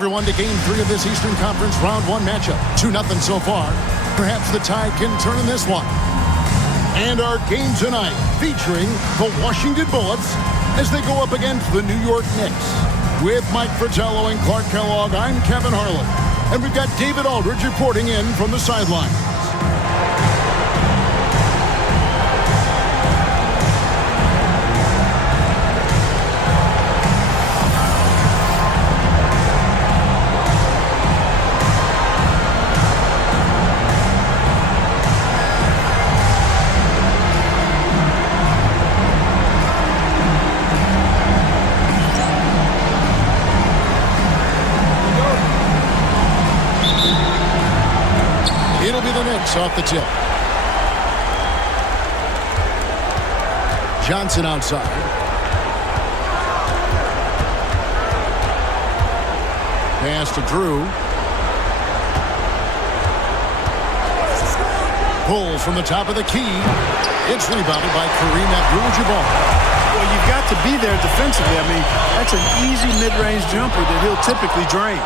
Everyone to Game 3 of this Eastern Conference Round 1 matchup. 2-0 so far. Perhaps the Tide can turn in this one. And our game tonight featuring the Washington Bullets as they go up against the New York Knicks. With Mike Fratello and Clark Kellogg, I'm Kevin Harlan. And we've got David Aldridge reporting in from the sideline. It'll be the Knicks off the tip. Johnson outside. Pass to Drew. Pulls from the top of the key. It's rebounded by Kareem Abdul-Jabbar. Well, you've got to be there defensively. I mean, that's an easy mid-range jumper that he'll typically drain.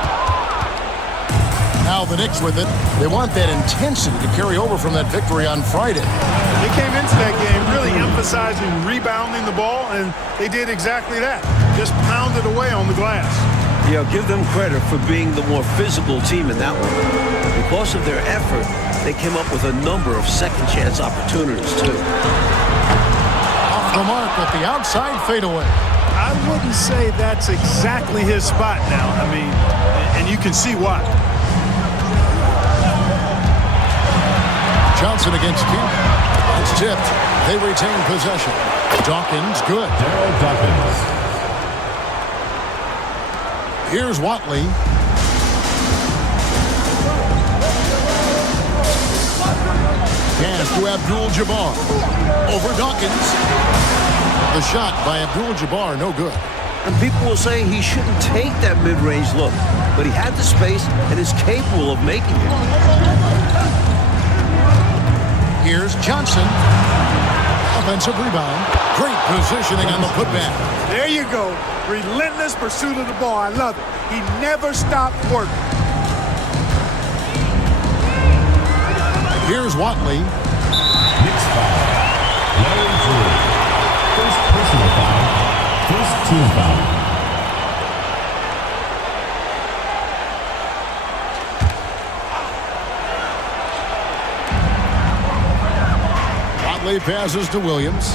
Now the Knicks with it. They want that intensity to carry over from that victory on Friday. They came into that game really emphasizing rebounding the ball, and they did exactly that. Just pounded away on the glass. Yeah, give them credit for being the more physical team in that one. Because of their effort, they came up with a number of second-chance opportunities, too. Off the mark at the outside fadeaway. I wouldn't say that's exactly his spot now. I mean, and you can see why. Johnson against Campbell. It's tipped. They retain possession. Dawkins, good. Dawkins. Here's Watley. Pass to Abdul-Jabbar. Over Dawkins. The shot by Abdul-Jabbar, no good. And people will say he shouldn't take that mid-range look, but he had the space and is capable of making it. Here's Johnson. Offensive rebound. Great positioning on the putback. There you go. Relentless pursuit of the ball. I love it. He never stopped working. Here's Watley. Knicks foul. Larry Drew. First personal foul. First team foul. Passes to Williams.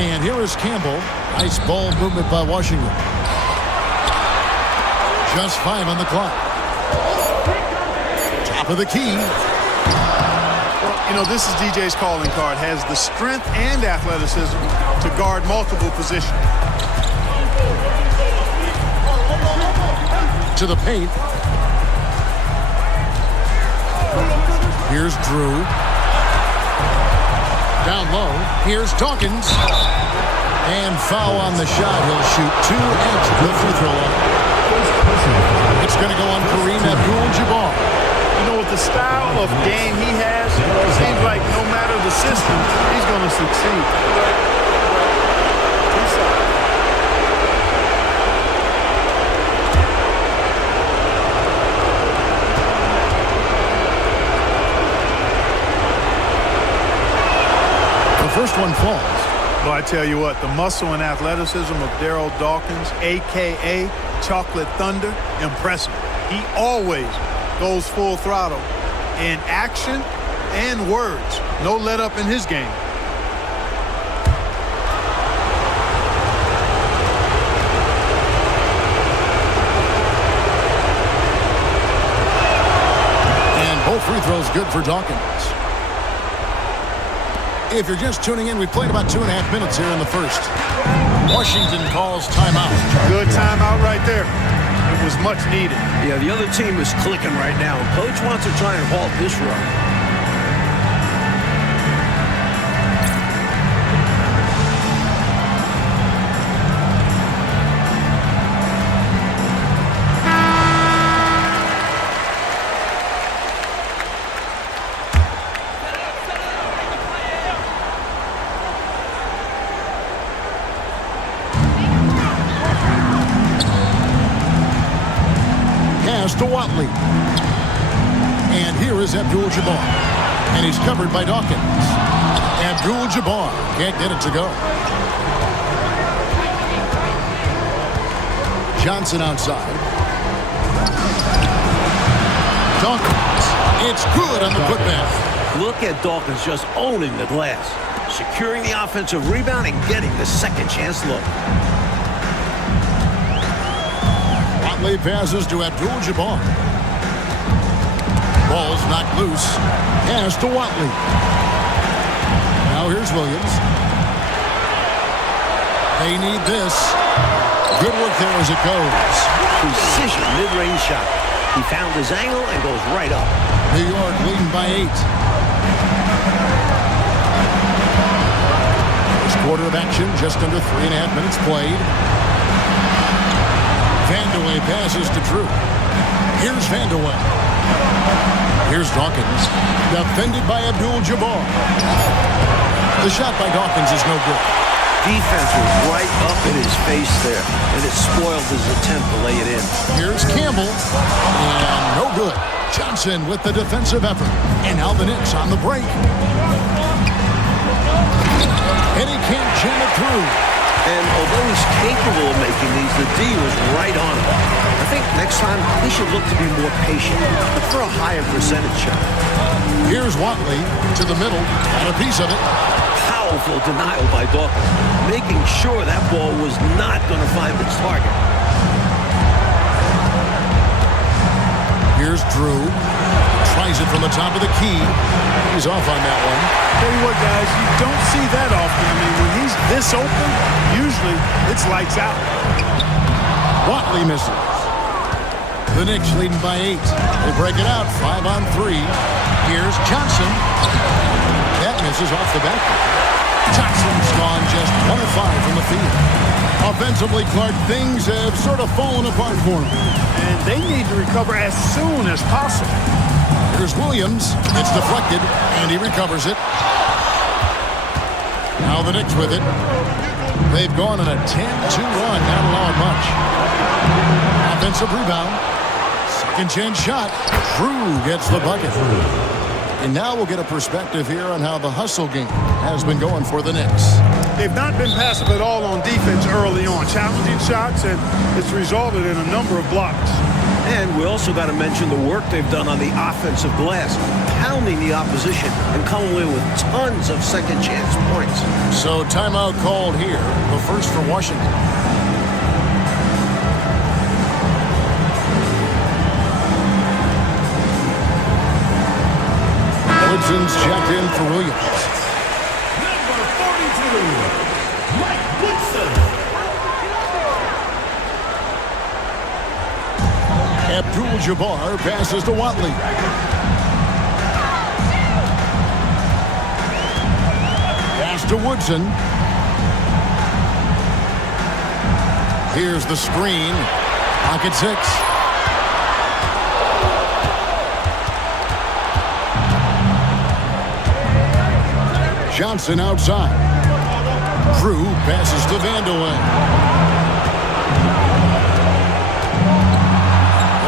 And here is Campbell. Nice ball movement by Washington. Just 5 on the clock. Top of the key. Well, you know, this is DJ's calling card. Has the strength and athleticism to guard multiple positions. To the paint. Here's Drew. Down low, here's Dawkins. And foul on the shot. He'll shoot 2 at the free throw line. It's going to go on Kareem Abdul-Jabbar. You know, with the style of game he has, it seems like no matter the system, he's going to succeed. First one falls. Well, I tell you what, the muscle and athleticism of Daryl Dawkins, a.k.a. Chocolate Thunder, impressive. He always goes full throttle in action and words. No let up in his game. And both free throws good for Dawkins. If you're just tuning in, we played about 2.5 minutes here in the first. Washington calls timeout. Good timeout right there. It was much needed. Yeah, the other team is clicking right now. Coach wants to try and halt this run. Pass to Watley. And here is Abdul-Jabbar. And he's covered by Dawkins. Abdul-Jabbar can't get it to go. Johnson outside. Dawkins. It's good on the putback. Look at Dawkins just owning the glass, securing the offensive rebound and getting the second chance look. Watley passes to Abdul-Jabbar. Ball's knocked loose. Pass to Watley. Now here's Williams. They need this. Good work there as it goes. Precision mid-range shot. He found his angle and goes right up. New York leading by 8. First quarter of action, just under 3.5 minutes played. Vandeweghe passes to Drew. Here's Vandeweghe. Here's Dawkins. Defended by Abdul-Jabbar. The shot by Dawkins is no good. Defense was right up in his face there, and it spoiled his attempt to lay it in. Here's Campbell. And no good. Johnson with the defensive effort. And now the Knicks on the break. And he can't jam it through. And although he's capable of making these, the D was right on him. I think next time he should look to be more patient, look for a higher percentage shot. Here's Watley to the middle, and a piece of it. Powerful denial by Dawkins, making sure that ball was not going to find its target. Here's Drew. Tries it from the top of the key. He's off on that one. Tell you what, guys, you don't see that often. I mean, when he's this open, usually it's lights out. Watley misses. The Knicks leading by 8. They break it out 5 on 3. Here's Johnson. That misses off the back. Johnson's gone just 1 of 5 from the field. Offensively, Clark, things have sort of fallen apart for him. And they need to recover as soon as possible. Here's Williams. It's deflected, and he recovers it. Now the Knicks with it. They've gone on a 10-2 run, not allowing much. Offensive rebound. Second chance shot. Drew gets the bucket. And now we'll get a perspective here on how the hustle game has been going for the Knicks. They've not been passive at all on defense early on. Challenging shots, and it's resulted in a number of blocks. And we also got to mention the work they've done on the offensive glass, pounding the opposition and coming away with tons of second chance points. So timeout called here, the first for Washington. Woodson's checked in for Williams. Number 42, Mike Woodson. Abdul-Jabbar passes to Watley. Pass to Woodson. Here's the screen. Pocket 6. Johnson outside. Drew passes to Vandeweghe.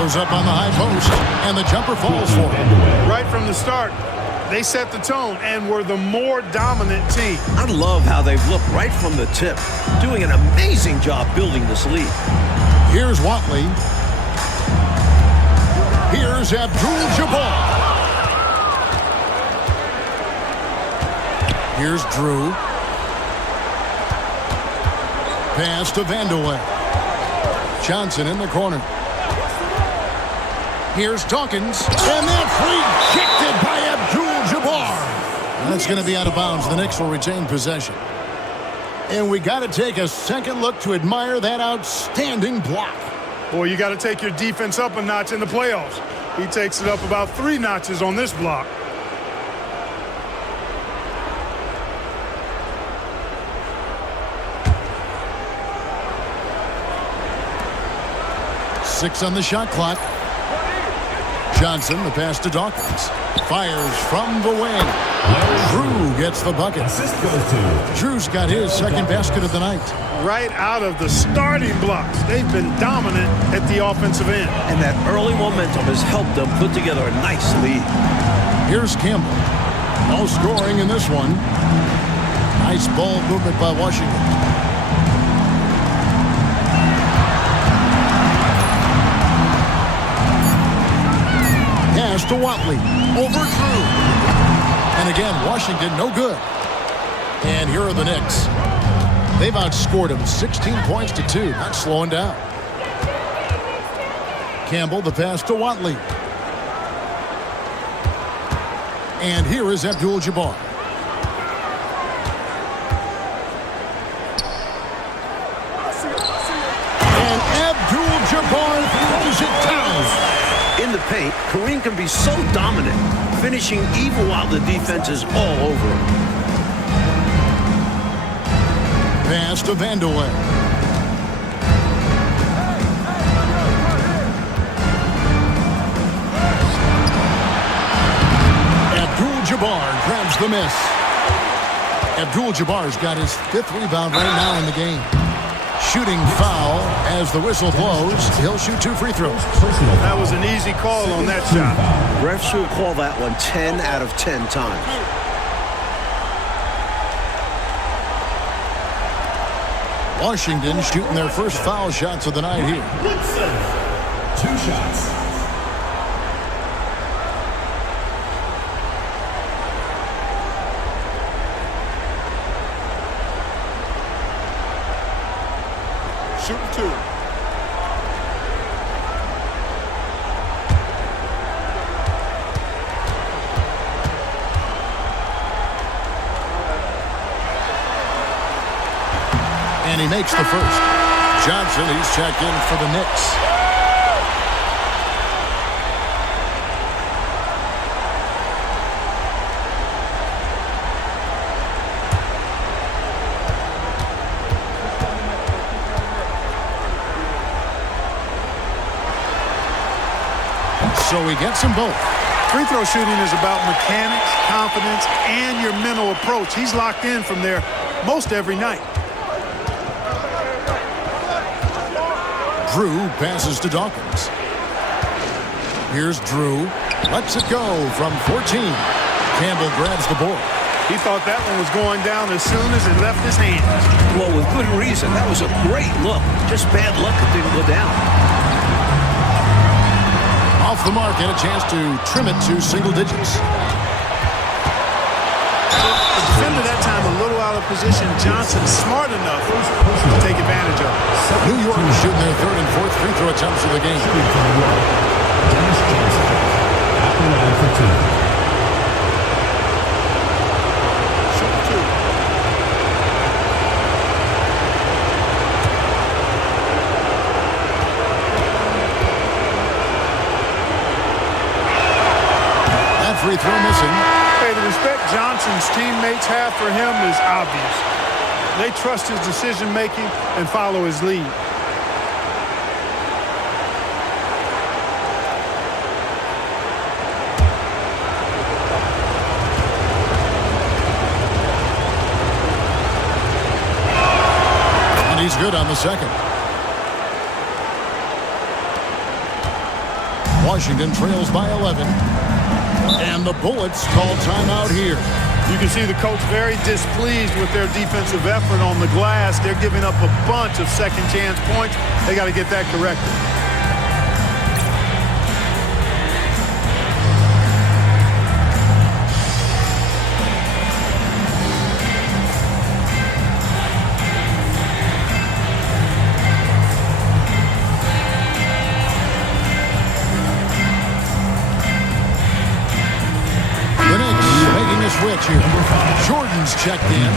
Goes up on the high post, and the jumper falls for him. Right from the start, they set the tone and were the more dominant team. I love how they've looked right from the tip, doing an amazing job building this lead. Here's Watley. Here's Abdul-Jabbar. Here's Drew. Pass to Vandeweghe. Johnson in the corner. Here's Dawkins. And that's rejected by Abdul-Jabbar. That's going to be out of bounds. The Knicks will retain possession. And we got to take a second look to admire that outstanding block. Boy, you got to take your defense up a notch in the playoffs. He takes it up about 3 notches on this block. Six on the shot clock. Johnson, the pass to Dawkins. Fires from the wing. Drew gets the bucket. Assist goes to Drew's got his second basket of the night. Right out of the starting blocks. They've been dominant at the offensive end. And that early momentum has helped them put together a nice lead. Here's Campbell. No scoring in this one. Nice ball movement by Washington. Pass to Watley. Over Drew. And again, Washington no good. And here are the Knicks. They've outscored them 16 points to 2. Not slowing down. Campbell, the pass to Watley. And here is Abdul-Jabbar. And Abdul-Jabbar throws it down. In the paint, Kareem can be so dominant, finishing even while the defense is all over him. Pass to Vanderlei. Abdul-Jabbar grabs the miss. Abdul-Jabbar's got his 5th rebound right now in the game. Shooting foul as the whistle blows. He'll shoot 2 free throws. That was an easy call on that shot. Refs will call that one 10 out of 10 times. Washington shooting their first foul shots of the night here. Woodson. 2 shots. Shooting 2. And he makes the first. Johnson, he's checked in for the Knicks. So he gets them both. Free throw shooting is about mechanics, confidence, and your mental approach. He's locked in from there most every night. Drew passes to Dawkins. Here's Drew. Lets it go from 14. Campbell grabs the board. He thought that one was going down as soon as it left his hands. Well, with good reason. That was a great look. Just bad luck it didn't go down. Off the mark and a chance to trim it to single digits. The defender that time a little out of position. Johnson smart enough to take advantage of it. New York shooting their 3rd and 4th free throw attempts of the game. Dennis Johnson. At the line for 2. Shooting 2. That free throw missing. Hey, the respect Johnson's teammates have for him is obvious. They trust his decision-making and follow his lead. And he's good on the second. Washington trails by 11. And the Bullets call timeout here. You can see the coach very displeased with their defensive effort on the glass. They're giving up a bunch of second chance points. They got to get that corrected. The Knicks making a switch here. Jordan's checked in.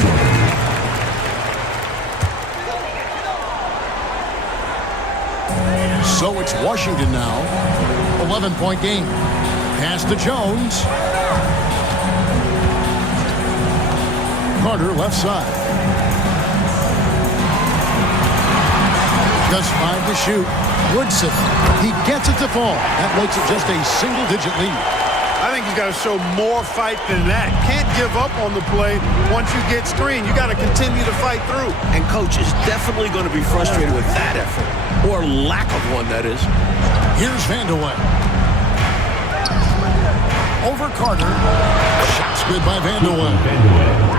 So it's Washington now. 11-point game. Pass to Jones. Carter left side. Just 5 to shoot. Woodson. He gets it to fall. That makes it just a single-digit lead. I think he's got to show more fight than that. Can't give up on the play once you get screened. You got to continue to fight through. And coach is definitely going to be frustrated with that effort, or lack of one, that is. Here's Vandeweghe. Over Carter. Shots good by Vandeweghe.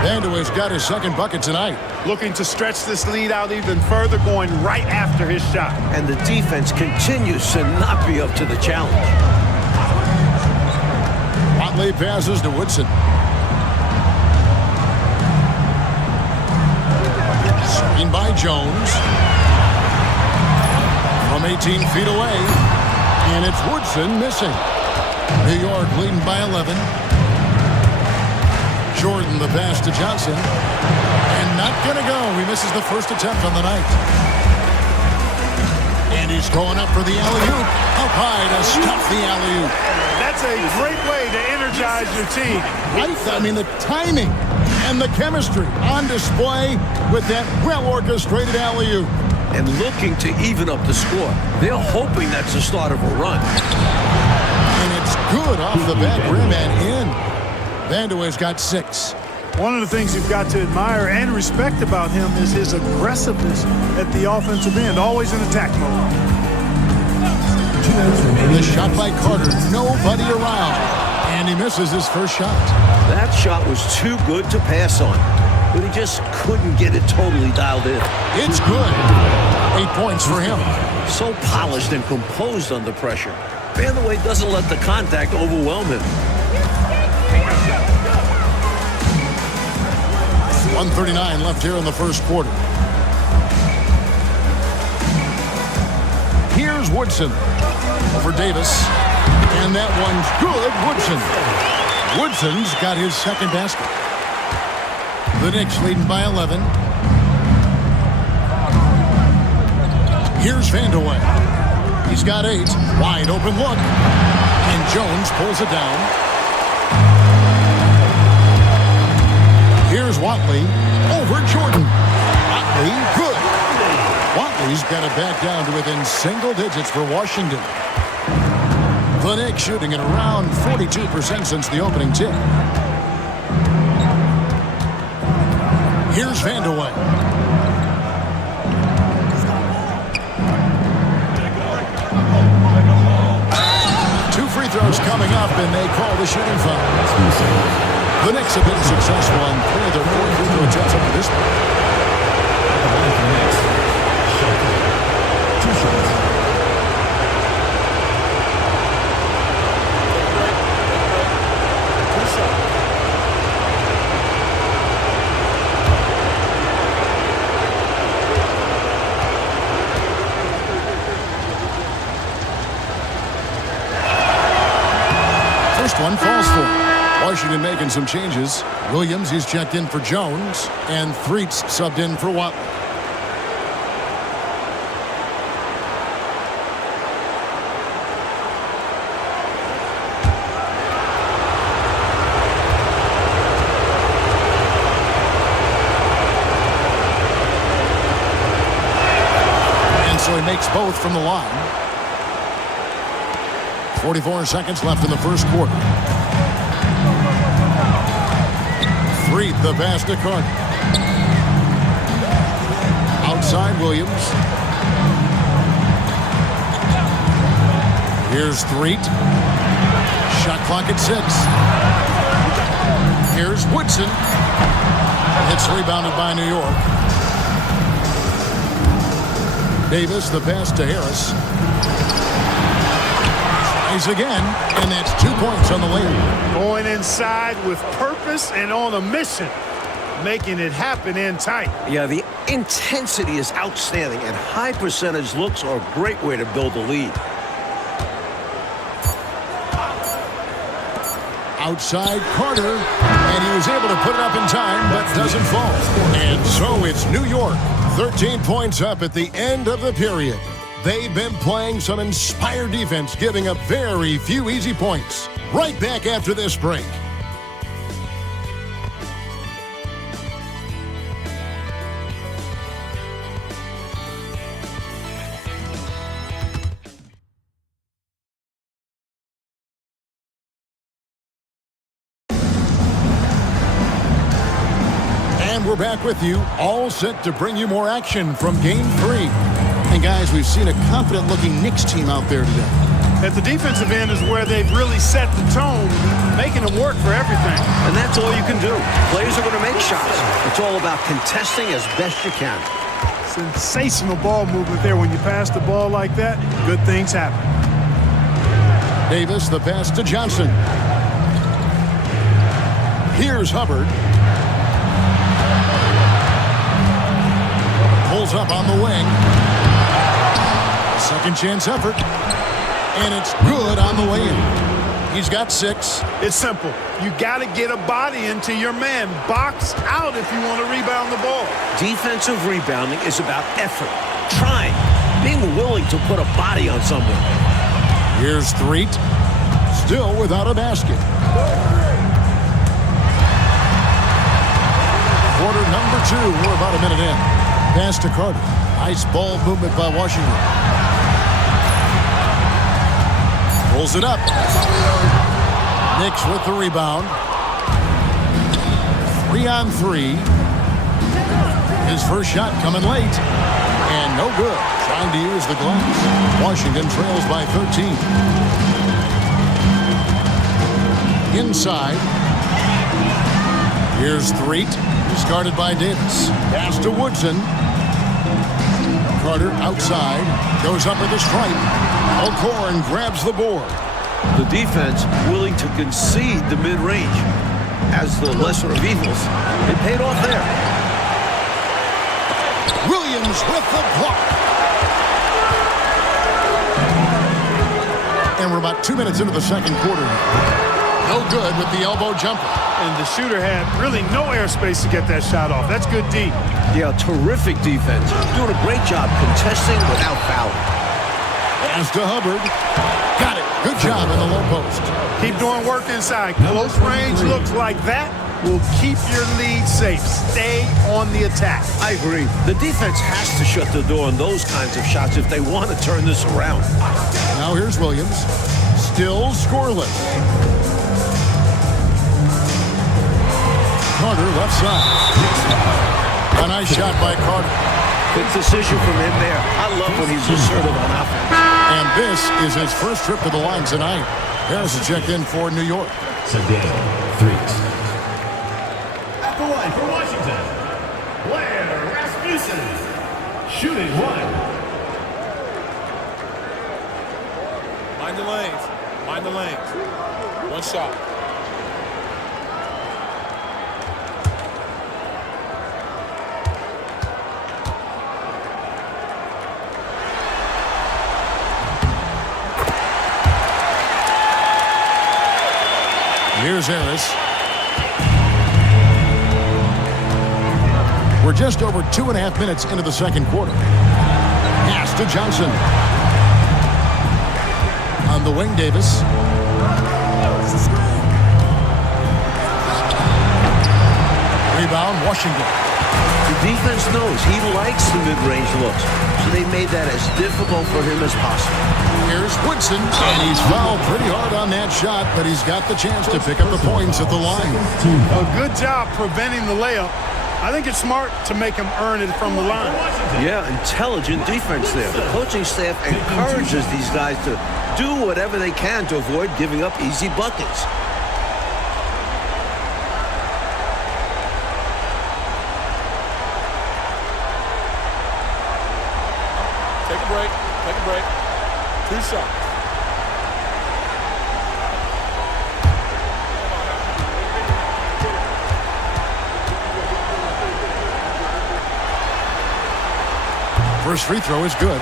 Vandeweghe's got his second bucket tonight. Looking to stretch this lead out even further, going right after his shot. And the defense continues to not be up to the challenge. Watley passes to Woodson. Screen by Jones. From 18 feet away. And it's Woodson missing. New York leading by 11. Jordan the pass to Johnson. And not going to go. He misses the first attempt on the night. And he's going up for the alley-oop. Up high to stuff the alley-oop. That's a great way to energize your team. Right? I mean, the timing and the chemistry on display with that well-orchestrated alley-oop. And looking to even up the score. They're hoping that's the start of a run. And it's good off the back rim and in. Vandeweghe's got 6. One of the things you've got to admire and respect about him is his aggressiveness at the offensive end, always in attack mode. The shot by Carter, nobody around. And he misses his first shot. That shot was too good to pass on, but he just couldn't get it totally dialed in. It's good. 8 points for him. So polished and composed under pressure. Vandeweghe doesn't let the contact overwhelm him. 1:39 left here in the first quarter. Here's Woodson over Davis. And that one's good. Woodson. Woodson's got his second basket. The Knicks leading by 11. Here's Vandeweghe. He's got 8. Wide open look. And Jones pulls it down. Here's Watley over Jordan. Watley, good. Watley's got it back down to within single digits for Washington. The Knicks shooting at around 42% since the opening tip. Here's Vandeweghe. Two free throws coming up, and they call the shooting foul. The Knicks have been successful on 3 of their 4 free throw attempts up to this point. First one falls for him. Washington making some changes. Williams, he's checked in for Jones. And Threets subbed in for Watley. And so he makes both from the line. 44 seconds left in the first quarter. Threet the pass to Carter. Outside Williams. Here's Threet. Shot clock at 6. Here's Woodson. It's rebounded by New York. Davis the pass to Harris. Again, and that's 2 points on the layup. Going inside with purpose and on a mission, making it happen in tight. Yeah, the intensity is outstanding, and high percentage looks are a great way to build a lead. Outside Carter, and he was able to put it up in time, but doesn't fall. And so it's New York, 13 points up at the end of the period. They've been playing some inspired defense, giving up very few easy points. Right back after this break. we're back with you, all set to bring you more action from Game 3. And guys, we've seen a confident-looking Knicks team out there today. At the defensive end is where they've really set the tone, making them work for everything. And that's all you can do. Players are going to make shots. It's all about contesting as best you can. Sensational ball movement there. When you pass the ball like that, good things happen. Davis, the pass to Johnson. Here's Hubbard. Pulls up on the wing. Second chance effort. And it's good on the way in. He's got 6. It's simple. You got to get a body into your man. Box out if you want to rebound the ball. Defensive rebounding is about effort, trying, being willing to put a body on someone. Here's Threet. Still without a basket. Quarter number 2. We're about a minute in. Pass to Carter. Nice ball movement by Washington. Pulls it up. Knicks with the rebound. 3-on-3. His first shot coming late. And no good. Trying to use the glass. Washington trails by 13. Inside. Here's Threet. He's guarded by Davis. Pass to Woodson. Carter outside. Goes up with the stripe. Alcorn grabs the board. The defense willing to concede the mid-range as the lesser of evils. It paid off there. Williams with the block. And we're about 2 minutes into the second quarter. No good with the elbow jumper. And the shooter had really no airspace to get that shot off. That's good D. Yeah, terrific defense. Doing a great job contesting without fouling. Pass to Hubbard. Got it. Good job in the low post. Keep doing work inside. Close range looks like that will keep your lead safe. Stay on the attack. I agree. The defense has to shut the door on those kinds of shots if they want to turn this around. Now here's Williams. Still scoreless. Carter left side. A nice shot by Carter. Good decision from him there. I love when he's assertive on offense. And this is his first trip to the line tonight. Harris has checked in for New York. Sergei Threet. At the line for Washington, Blair Rasmussen. Shooting 1. Mind the lanes. Mind the lanes. One shot. Here's Harris. We're just over 2.5 minutes into the second quarter. Pass to Johnson. On the wing, Davis. Rebound, Washington. The defense knows he likes the mid-range looks, so they made that as difficult for him as possible. Here's Woodson, and he's fouled pretty hard on that shot, but he's got the chance to pick up the points at the line. A good job preventing the layup. I think it's smart to make him earn it from the line. Yeah, intelligent defense there. The coaching staff encourages these guys to do whatever they can to avoid giving up easy buckets. Take a break. Take a break. 2 shots. First free throw is good.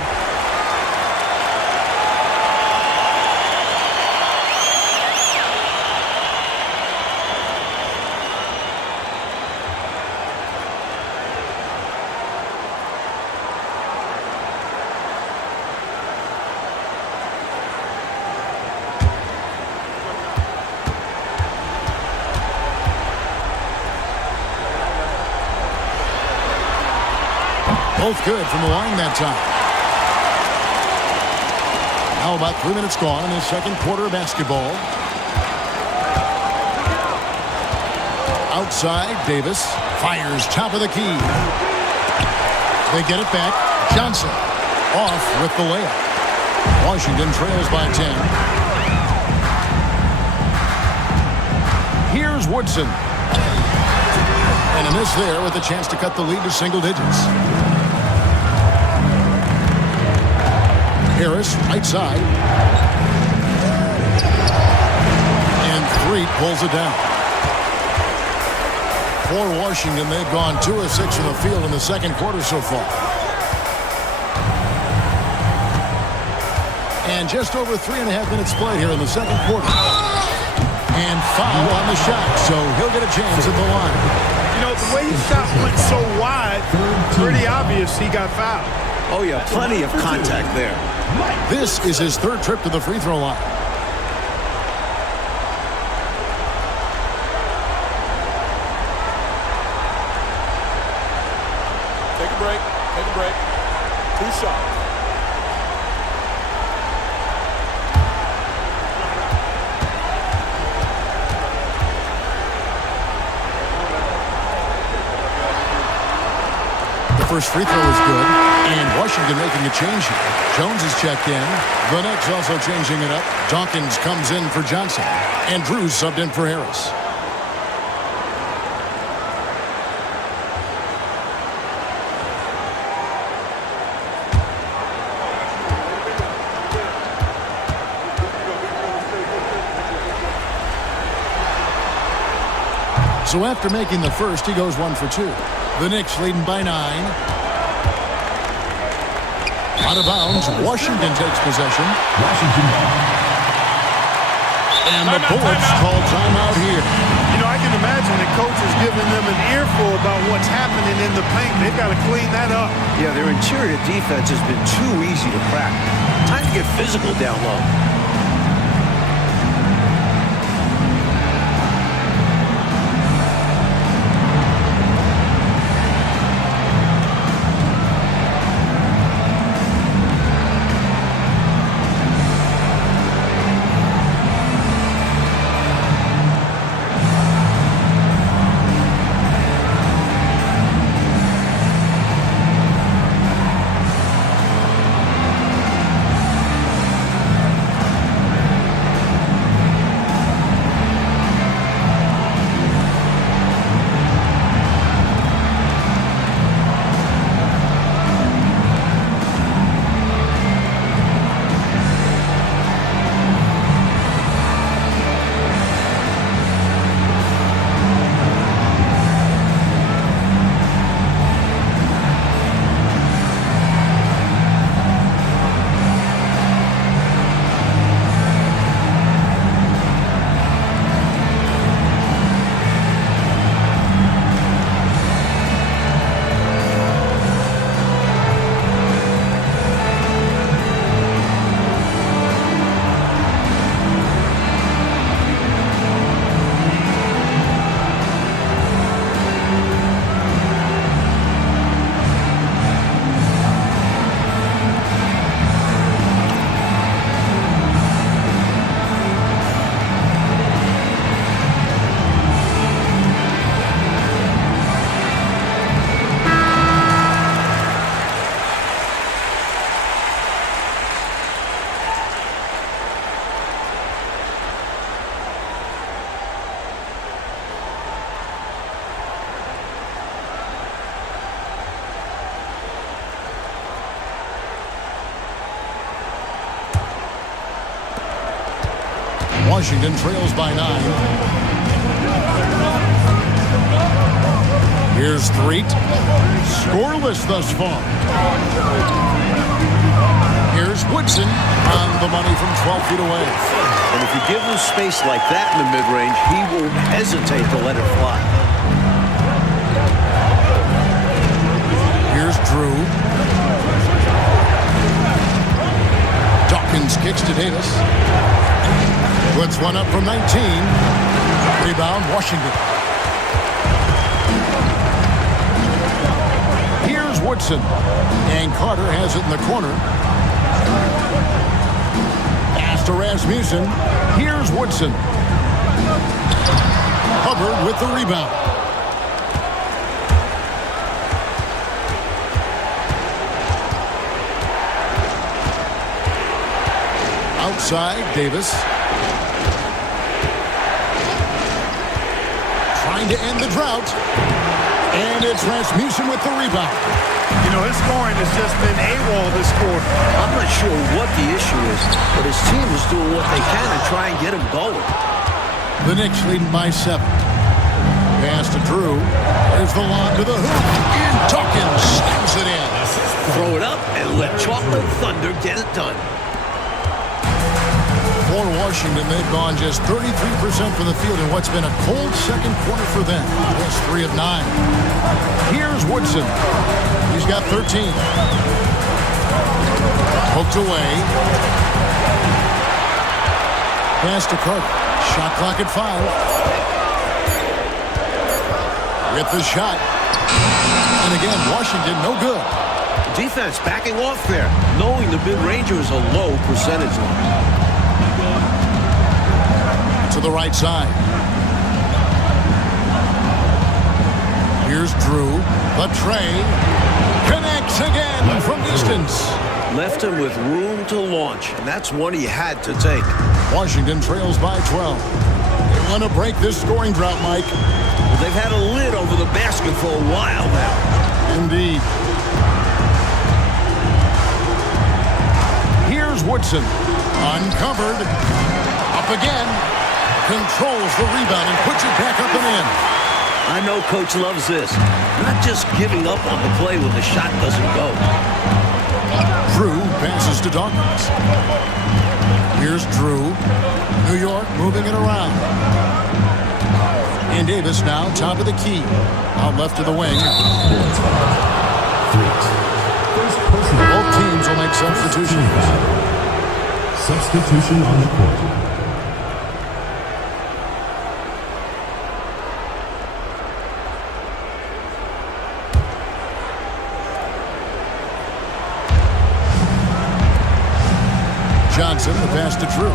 Both good from the line that time. Now about 3 minutes gone in the second quarter of basketball. outside. Davis fires top of the key. They get it back. Johnson off with the layup. Washington trails by 10. Here's Woodson. And a miss there with a chance to cut the lead to single digits. Harris, right side. And Threet pulls it down. For Washington, they've gone 2 of 6 from the field in the second quarter so far. And just over 3.5 minutes played here in the second quarter. And foul on the shot, so he'll get a chance at the line. You know, the way his shot went so wide, pretty obvious he got fouled. Oh, yeah, plenty of contact there. This is his third trip to the free throw line. Take a break. Take a break. 2 shots. First free throw is good, and Washington making a change here. Jones is checked in. The Knicks also changing it up. Dawkins comes in for Johnson, and Drew's subbed in for Harris. So after making the first, he goes 1 for 2. The Knicks leading by 9. Out of bounds, Washington takes possession. Washington ball. And the Bullets call timeout here. You know, I can imagine the coach is giving them an earful about what's happening in the paint. They've got to clean that up. Yeah, their interior defense has been too easy to crack. Time to get physical down low. Washington trails by 9. Here's Threet. Scoreless thus far. Here's Woodson on the money from 12 feet away. And if you give him space like that in the mid-range, he won't hesitate to let it fly. Here's Drew. Dawkins kicks to Davis. Puts one up from 19. Rebound, Washington. Here's Woodson. And Carter has it in the corner. Pass to Rasmussen. Here's Woodson. Hubbard with the rebound. Outside, Davis. Trying to end the drought. And it's Rasmussen with the rebound. You know, his scoring has just been AWOL this quarter. I'm not sure what the issue is, but his team is doing what they can to try and get him going. The Knicks leading by 7. Pass to Drew. There's the lob to the hoop. And Dawkins slams it in. Throw it up and let Chocolate Thunder get it done. For Washington, they've gone just 33% from the field in what's been a cold second quarter for them. Just 3 of 9. Here's Woodson. He's got 13. Hooked away. Pass to Carter. Shot clock at 5. With the shot. And again, Washington no good. Defense backing off there, knowing the mid-ranger is a low percentage line. To the right side. Here's Drew. The tray. Connects again from distance. Left him with room to launch, and that's one he had to take. Washington trails by 12. They want to break this scoring drought, Mike. Well, they've had a lid over the basket for a while now. Indeed. Here's Woodson. Uncovered. Up again. Controls the rebound and puts it back up and in. I know Coach loves this. Not just giving up on the play when the shot doesn't go. Drew passes to Dawkins. Here's Drew. New York moving it around. And Davis now top of the key. Out left to the wing. Both teams will make substitutions. Substitution on the court. Johnson, the pass to Drew.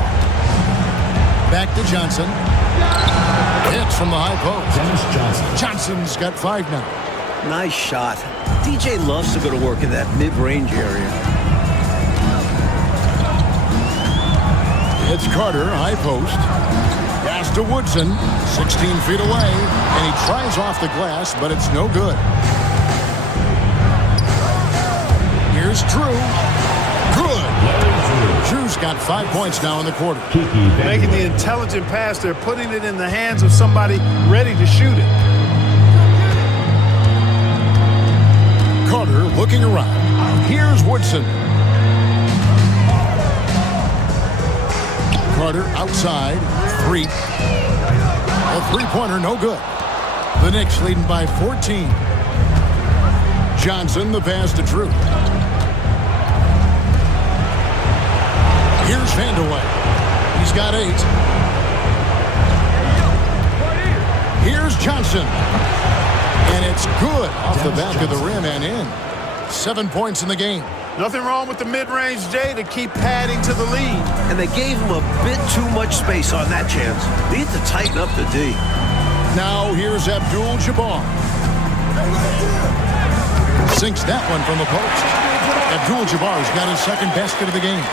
Back to Johnson. Hits from the high post. Dennis Johnson. Johnson's got 5 now. Nice shot. DJ loves to go to work in that mid-range area. It's Carter, high post. Pass to Woodson, 16 feet away. And he tries off the glass, but it's no good. Here's Drew. Good. Drew's got 5 points now in the quarter. Making the intelligent pass there, putting it in the hands of somebody ready to shoot it. Carter looking around. Here's Woodson. Carter outside. 3. A three-pointer, no good. The Knicks leading by 14. Johnson, the pass to Drew. Here's Vandeweghe. He's got 8. Here's Johnson. And it's good off the back of the rim and in. 7 points in the game. Nothing wrong with the mid-range, Jay, to keep padding to the lead. And they gave him a bit too much space on that chance. Need to tighten up the D. Now here's Abdul-Jabbar. Sinks that one from the post. Abdul-Jabbar's got his second basket of the game.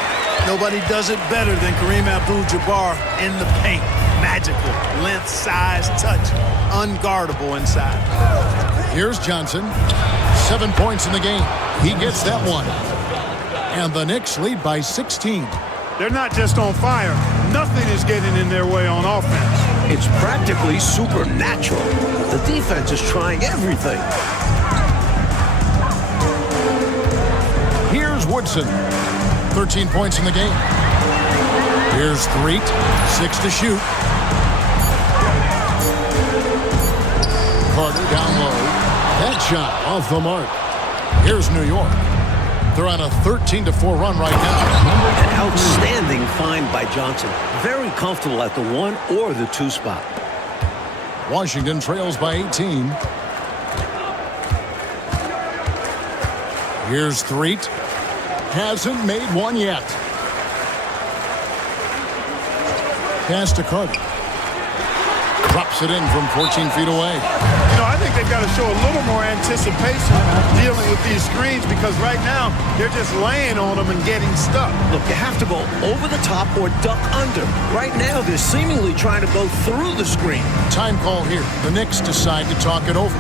Nobody does it better than Kareem Abdul-Jabbar in the paint. Magical. Length, size, touch. Unguardable inside. Here's Johnson. 7 points in the game. He gets that one. And the Knicks lead by 16. They're not just on fire. Nothing is getting in their way on offense. It's practically supernatural. The defense is trying everything. Here's Woodson. 13 points in the game. Here's Threet. 6 to shoot. Carter down low. That shot off the mark. Here's New York. They're on a 13-4 run right now. An outstanding find by Johnson. Very comfortable at the 1 or the 2 spot. Washington trails by 18. Here's Threet. Hasn't made one yet. Pass to Carter. Drops it in from 14 feet away. You know, I think they've got to show a little more anticipation dealing with these screens because right now they're just laying on them and getting stuck. Look, you have to go over the top or duck under. Right now, they're seemingly trying to go through the screen. Time call here. The Knicks decide to talk it over.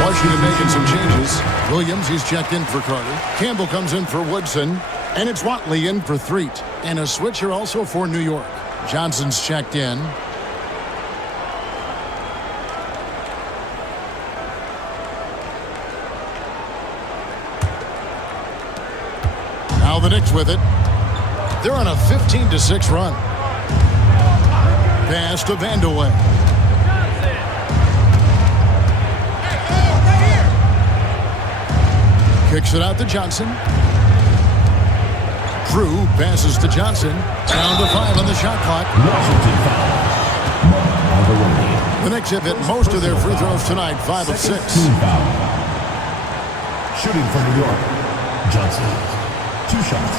Washington making some changes. Williams, he's checked in for Carter. Campbell comes in for Woodson. And it's Watley in for Threet. And a switcher also for New York. Johnson's checked in. Now the Knicks with it. They're on a 15-6 run. Pass to Vandeweghe. Kicks it out to Johnson. Drew passes to Johnson. Down to 5 on the shot clock. Washington foul. On the way. The Knicks have hit most of their free throws tonight, 5 of 6. Team foul. Shooting for New York. Johnson. 2 shots.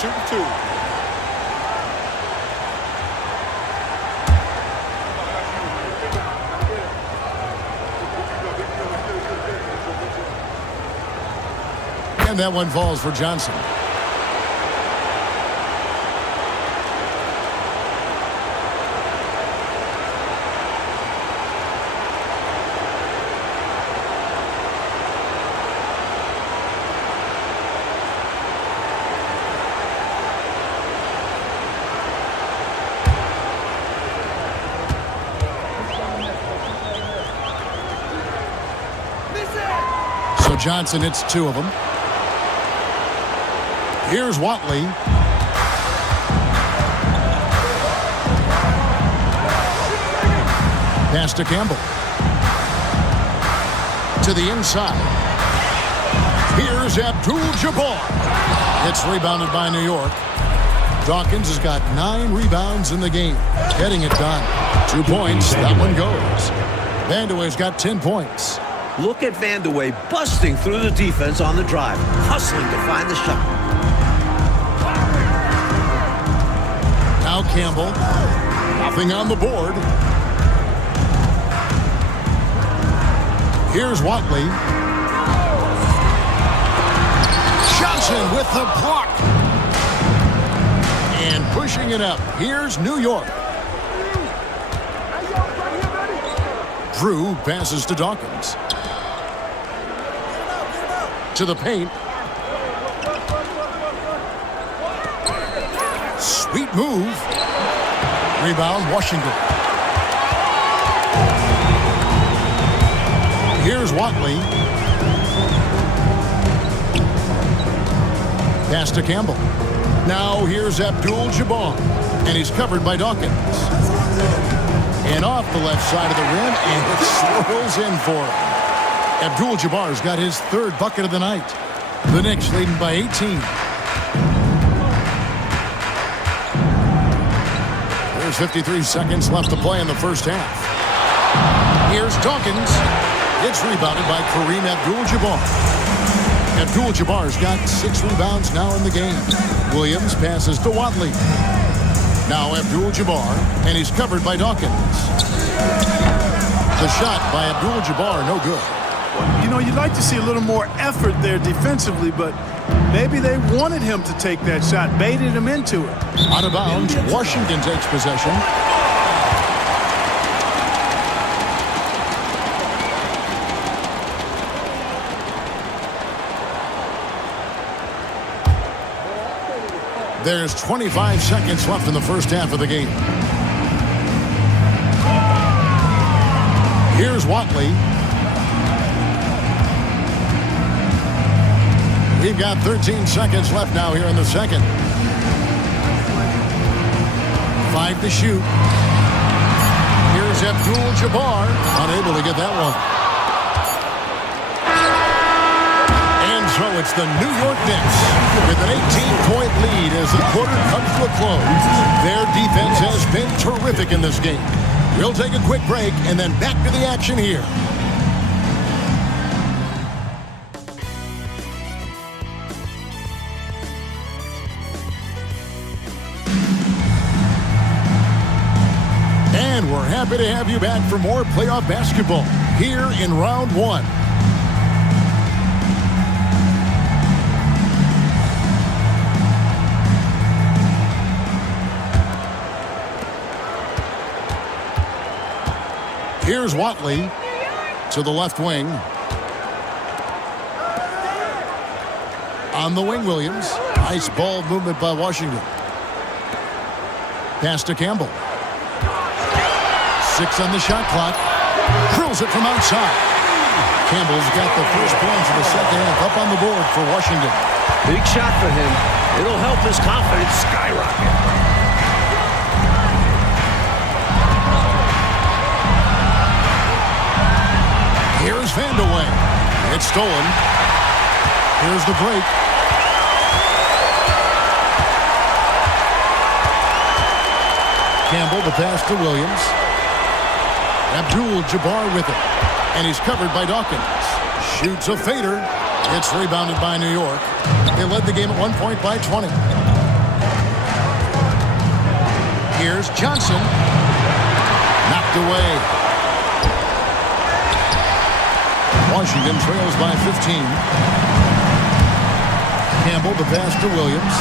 Shooting 2. And that one falls for Johnson. So Johnson hits 2 of them. Here's Watley. Pass to Campbell. To the inside. Here's Abdul-Jabbar. It's rebounded by New York. Dawkins has got 9 rebounds in the game. Getting it done. 2 points. That one goes. Vandeweghe's got 10 points. Look at Vandeweghe busting through the defense on the drive, hustling to find the shot. Now Campbell. Nothing on the board. Here's Watley. Johnson with the block. And pushing it up. Here's New York. Drew passes to Dawkins. To the paint. Sweet move. Rebound, Washington. Here's Watley. Pass to Campbell. Now here's Abdul-Jabbar. And he's covered by Dawkins. And off the left side of the rim, and it swirls in for him. Abdul-Jabbar's got his 3rd bucket of the night. The Knicks leading by 18. There's 53 seconds left to play in the first half. Here's Dawkins. It's rebounded by Kareem Abdul-Jabbar. Abdul-Jabbar's got 6 rebounds now in the game. Williams passes to Watley. Now Abdul-Jabbar, and he's covered by Dawkins. The shot by Abdul-Jabbar, no good. You know, you'd like to see a little more effort there defensively, but maybe they wanted him to take that shot, baited him into it. Out of bounds, Washington takes possession. There's 25 seconds left in the first half of the game. Here's Watley. We've got 13 seconds left now here in the second. 5 to shoot. Here's Abdul-Jabbar. Unable to get that one. And so it's the New York Knicks with an 18-point lead as the quarter comes to a close. Their defense has been terrific in this game. We'll take a quick break and then back to the action here. And we're happy to have you back for more playoff basketball here in round one. Here's Watley to the left wing. On the wing, Williams. Nice ball movement by Washington. Pass to Campbell. 6 on the shot clock. Drills it from outside. Campbell's got the first points of the second half up on the board for Washington. Big shot for him. It'll help his confidence skyrocket. Here's Vandeweghe. It's stolen. Here's the break. Campbell, the pass to Williams. Abdul-Jabbar with it. And he's covered by Dawkins. Shoots a fader. It's rebounded by New York. They led the game at 1 point by 20. Here's Johnson. Knocked away. Washington trails by 15. Campbell, the pass to Williams.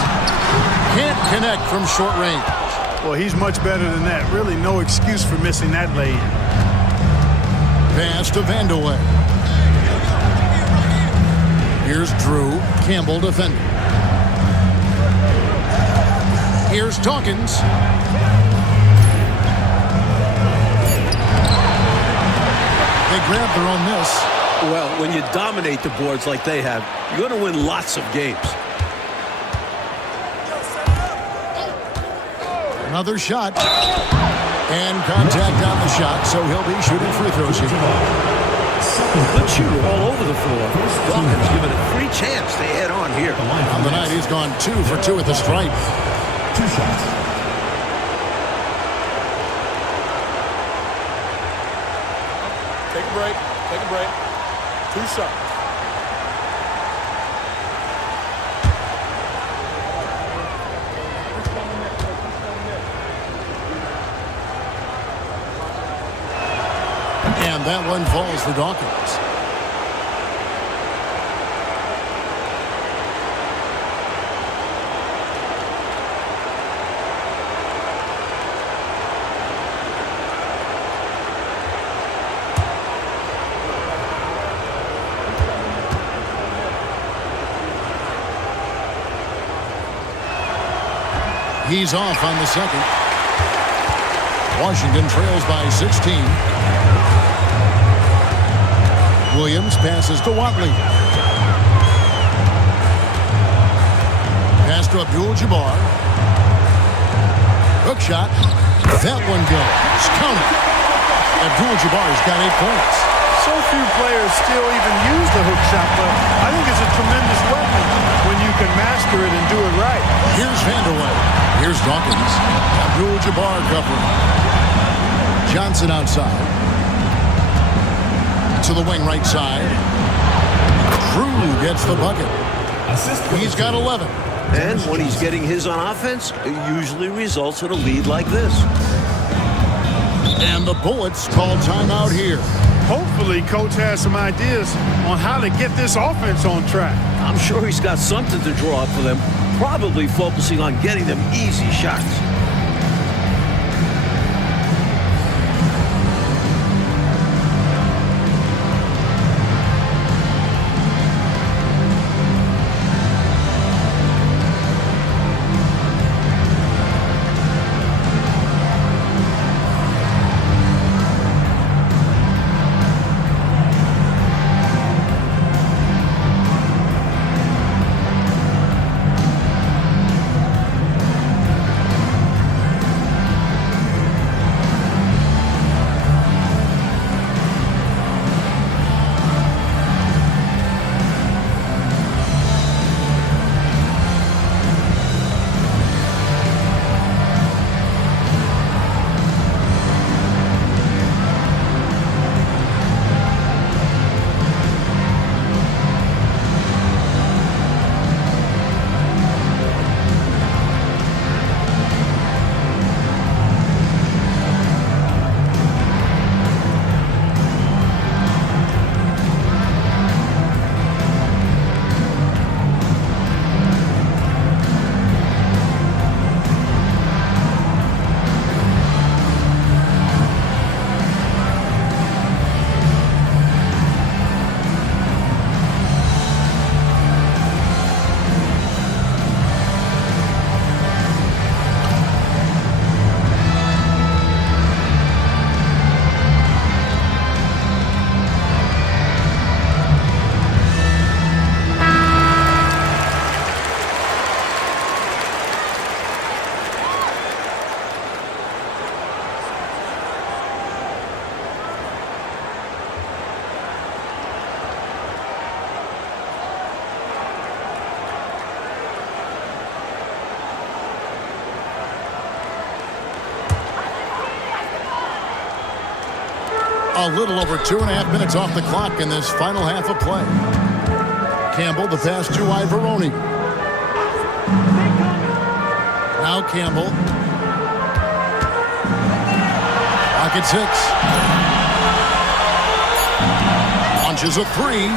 Can't connect from short range. Well, he's much better than that. Really no excuse for missing that lay-in. Pass to Vandeweghe. Here's Drew. Campbell defending. Here's Dawkins. They grab their own miss. Well, when you dominate the boards like they have, you're going to win lots of games. Another shot. And contact on the shot, so he'll be shooting free throws here. Good shooter all over the floor. Dawkins given a free chance to add on here. On the night, he's gone 2 for 2 at the stripe. 2 shots. Take a break. Take a break. 2 shots. And that one falls for Dawkins. He's off on the second. Washington trails by 16. Williams passes to Watley. Pass to Abdul-Jabbar. Hook shot. That one goes. Counted. Abdul-Jabbar's got 8 points. So few players still even use the hook shot, but I think it's a tremendous weapon when you can master it and do it right. Here's Vandeweghe. Here's Dawkins. Abdul-Jabbar covering. Johnson outside. To the wing right side. Drew gets the bucket. He's got 11. And when he's getting his on offense, it usually results in a lead like this. And the Bullets call timeout here. Hopefully, Coach has some ideas on how to get this offense on track. I'm sure he's got something to draw up for them, probably focusing on getting them easy shots. A little over 2.5 minutes off the clock in this final half of play. Campbell, the pass to Ivoroni. Now Campbell. Pocket 6. Launches a 3.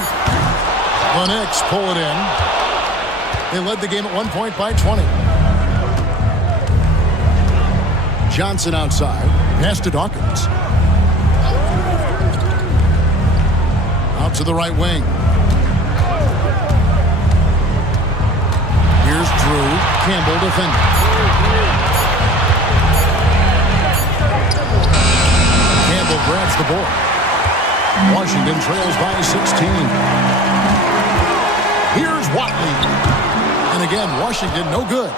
The Knicks pull it in. They led the game at 1 point by 20. Johnson outside. Pass to Dawkins. Out to the right wing. Here's Drew. Campbell defending. Campbell grabs the board. Washington trails by 16. Here's Watley. And again, Washington no good.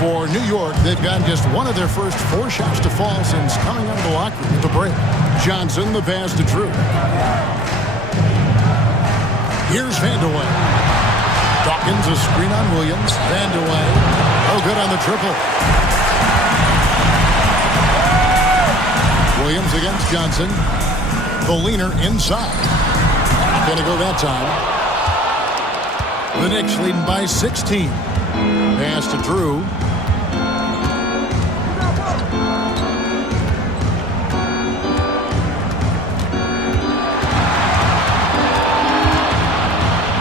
For New York, they've gotten just one of their first 4 shots to fall since coming out of the locker room at the break. Johnson, the pass to Drew. Here's Vandeweghe. Dawkins, a screen on Williams. Vandeweghe. Oh, good on the triple. Williams against Johnson. The leaner inside. Not going to go that time. The Knicks leading by 16. Pass to Drew.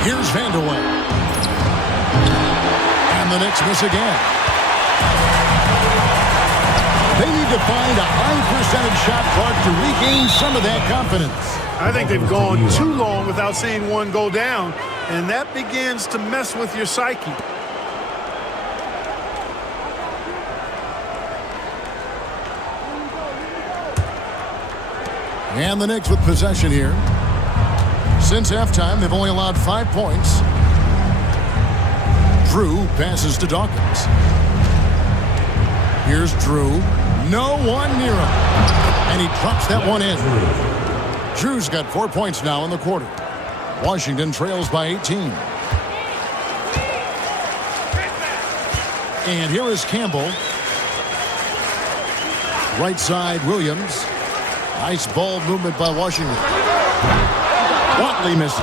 Here's Vandeweghe. And the Knicks miss again. They need to find a high percentage shot clock to regain some of that confidence. I think they've gone too long without seeing one go down, and that begins to mess with your psyche. And the Knicks with possession here. Since halftime, they've only allowed 5 points. Drew passes to Dawkins. Here's Drew. No one near him. And he drops that one in. Drew's got 4 points now in the quarter. Washington trails by 18. And here is Campbell. Right side, Williams. Nice ball movement by Washington. Watley misses.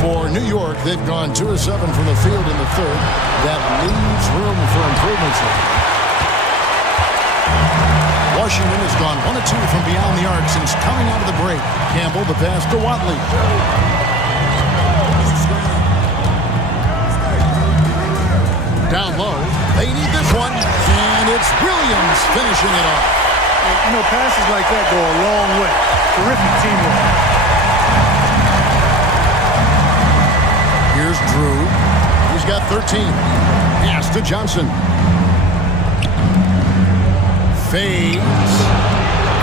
For New York, they've gone 2 of 7 from the field in the third. That leaves room for improvements. Washington has gone 1 of 2 from beyond the arc since coming out of the break. Campbell, the pass to Watley. Down low. They need this one. And it's Williams finishing it off. You know, passes like that go a long way. Terrific teamwork. Here's Drew. He's got 13. Pass to Johnson. Fades.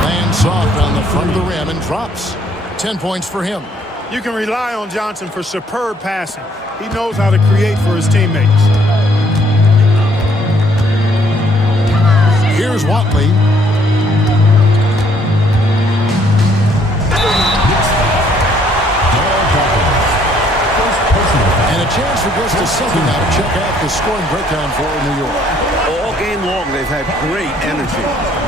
Lands soft on the front of the rim and drops. 10 points for him. You can rely on Johnson for superb passing. He knows how to create for his teammates. Here's Watley. And a chance for just a second now to check out the scoring breakdown for New York. All game long, they've had great energy,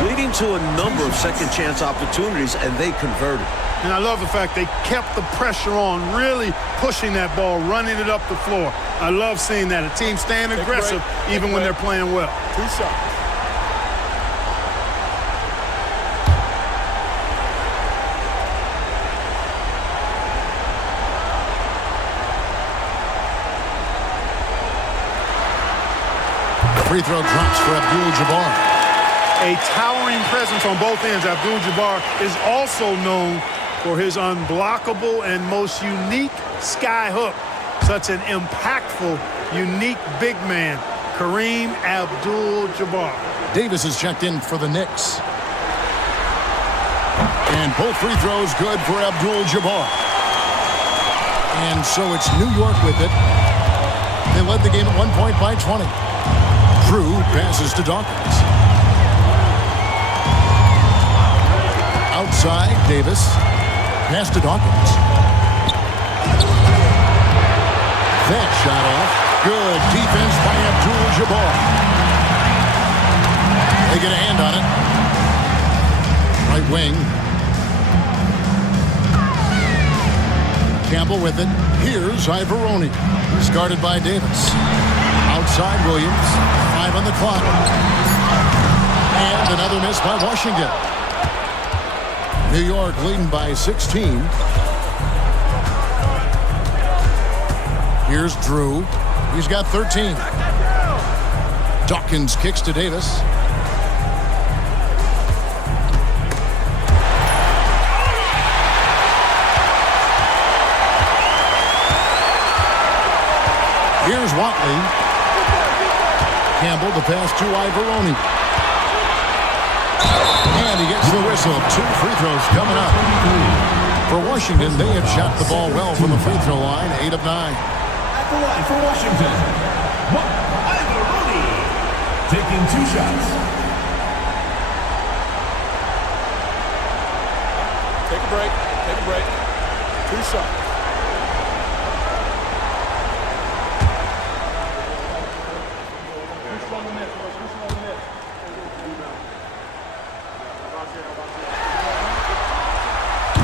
leading to a number of second-chance opportunities, and they converted. And I love the fact they kept the pressure on, really pushing that ball, running it up the floor. I love seeing that. A team staying aggressive even when they're playing well. 2 shots. Free throw drops for Abdul-Jabbar. A towering presence on both ends. Abdul-Jabbar is also known for his unblockable and most unique sky hook. Such an impactful, unique big man, Kareem Abdul-Jabbar. Davis is checked in for the Knicks. And both free throws good for Abdul-Jabbar. And so it's New York with it. They led the game at 1 point by 20. Drew passes to Dawkins. Outside, Davis. Pass to Dawkins. That shot off. Good defense by Abdul-Jabbar. They get a hand on it. wing. Campbell with it. Here's Ivoroni. He's guarded by Davis. Outside Williams. 5 on the clock. And another miss by Washington. New York leading by 16. Here's Drew. He's got 13. Dawkins kicks to Davis. Here's Watley. Campbell, the pass to Ivoroni. And he gets the whistle. 2 free throws coming up. For Washington, they have shot the ball well from the free throw line, 8 of 9. At the line for Washington, Ivoroni taking 2 shots. Take a break. Take a break. 2 shots.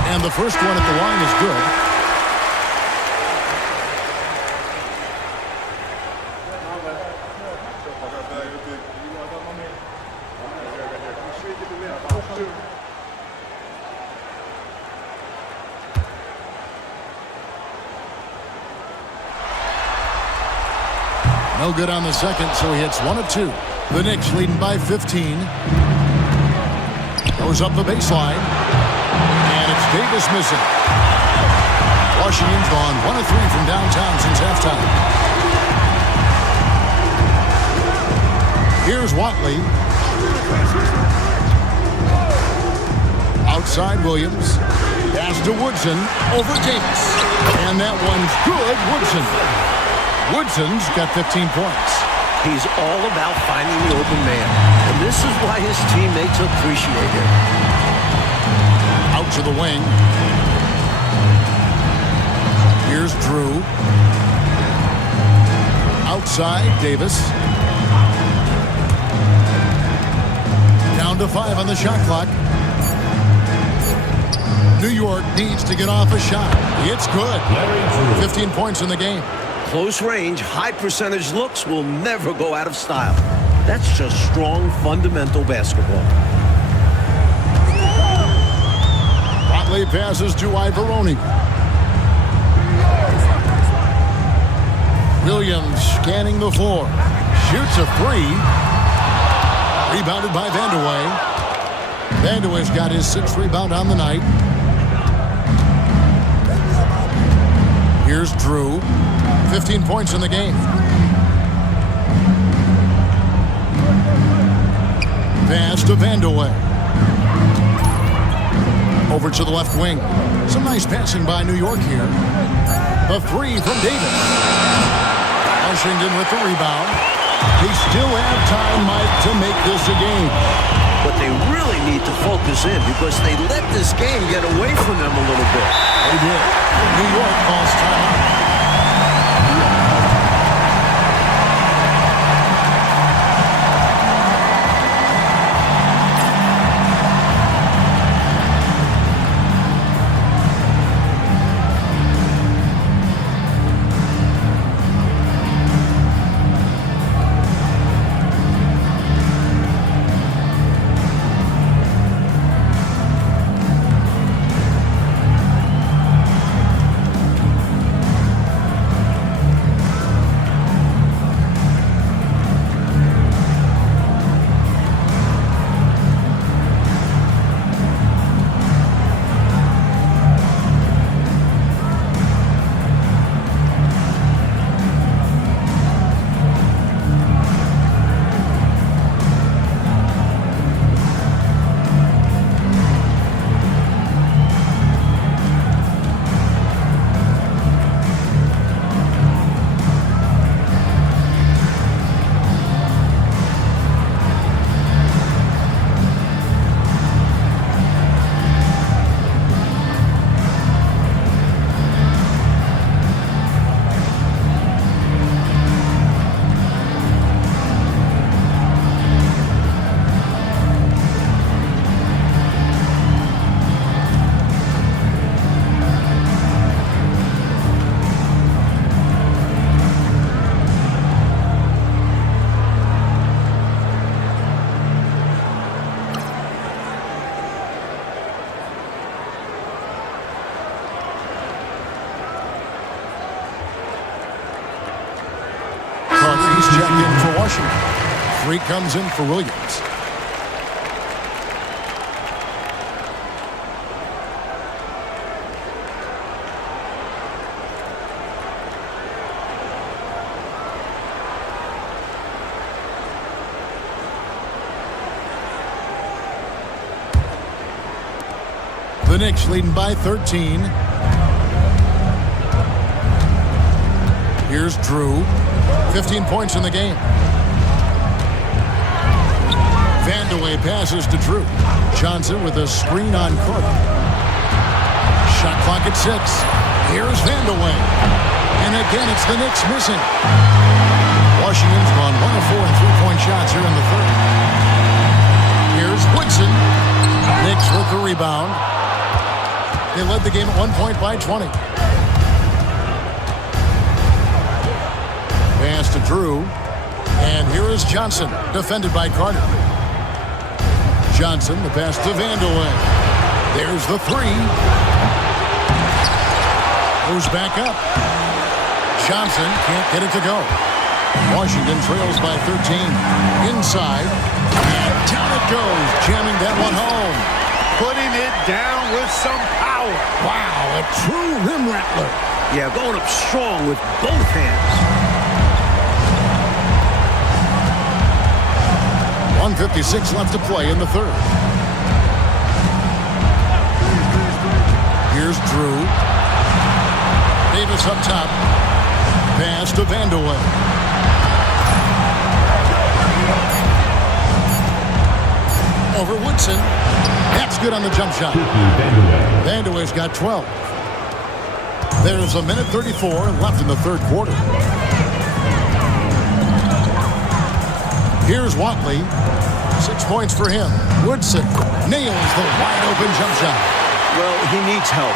And the first one at the line is good. No good on the second, so he hits 1 of 2. The Knicks leading by 15. Goes up the baseline. And it's Davis missing. Washington's gone 1 of 3 from downtown since halftime. Here's Watley. Outside Williams. Pass to Woodson. Over Davis. And that one's good. Woodson's got 15 points. He's all about finding the open man. And this is why his teammates appreciate him. Out to the wing. Here's Drew. Outside, Davis. Down to 5 on the shot clock. New York needs to get off a shot. It's good. 15 points in the game. Close range, high percentage looks will never go out of style. That's just strong, fundamental basketball. Watley passes to Ivoroni. Williams scanning the floor. Shoots a 3. Rebounded by Vandeweghe. Vandeweghe's got his 6th rebound on the night. Here's Drew. 15 points in the game. Pass to Vandeweghe. Over to the left wing. Some nice passing by New York here. The 3 from Davis. Washington with the rebound. They still have time, Mike, to make this a game. But they really need to focus in because they let this game get away from them a little bit. They did. New York calls timeout. in for Washington. 3 comes in for Williams. The Knicks leading by 13. Here's Drew. 15 points in the game. Vandeweghe passes to Drew. Johnson with a screen on Carter. Shot clock at 6. Here's Vandeweghe. And again, it's the Knicks missing. Washington's gone 1 of 4 in three-point shots here in the third. Here's Woodson. Knicks with the rebound. They led the game at 1 point by 20. Pass to Drew. And here is Johnson, defended by Carter. Johnson, the pass to Vandeweghe. There's the 3. Goes back up. Johnson can't get it to go. Washington trails by 13. Inside. And down it goes, jamming that one home. Putting it down with some power. Wow, a true rim rattler. Yeah, going up strong with both hands. 1:56 left to play in the third. Here's Drew. Davis up top. Pass to Vandeweghe. Over Woodson. That's good on the jump shot. Vandeweghe's got 12. There's 1:34 left in the third quarter. Here's Watley. 6 points for him. Woodson nails the wide-open jump shot. Well, he needs help.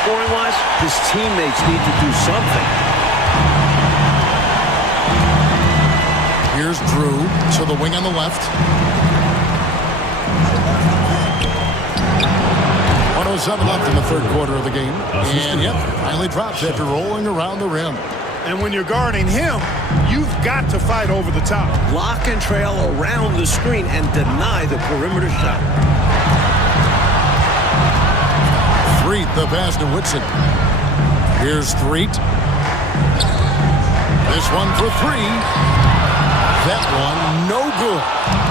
Scoring-wise, his teammates need to do something. Here's Drew to the wing on the left. 1:07 left in the third quarter of the game. And, yep, finally drops after rolling around the rim. And when you're guarding him, you've got to fight over the top. Lock and trail around the screen and deny the perimeter shot. Threet, the pass to Woodson. Here's Threet. This one for 3. That one, no good.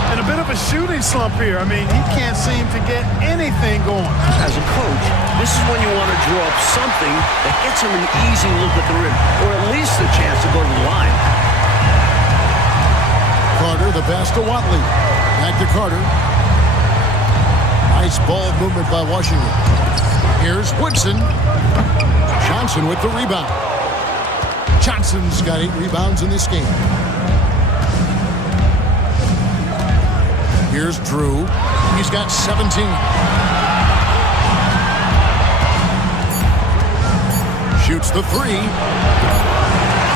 And a bit of a shooting slump here. I mean, he can't seem to get anything going. As a coach, this is when you want to draw up something that gets him an easy look at the rim, or at least a chance to go to the line. Carter, the pass to Watley. Back to Carter. Nice ball movement by Washington. Here's Woodson. Johnson with the rebound. Johnson's got 8 rebounds in this game. Here's Drew. He's got 17. Shoots the 3.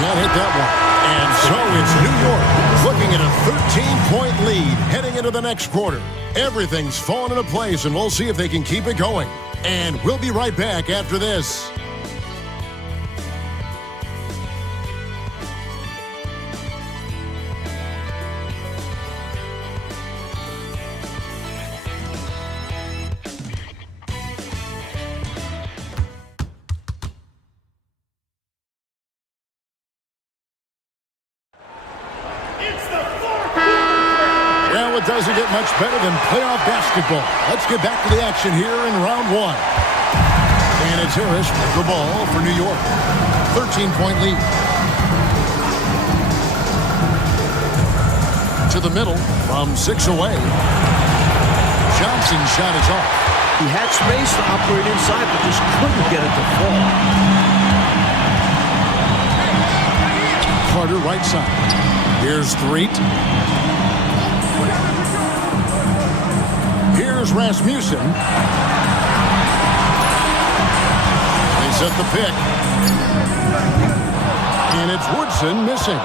Can't hit that one. And so it's New York looking at a 13-point lead heading into the next quarter. Everything's fallen into place, and we'll see if they can keep it going. And we'll be right back after this. Well, it doesn't get much better than playoff basketball. Let's get back to the action here in round 1. And it's Harris with the ball for New York. 13-point lead. To the middle from 6 away. Johnson's shot is off. He had space to operate inside, but just couldn't get it to fall. Carter right side. Here's Threet. Here's Rasmussen. They set the pick. And it's Woodson missing.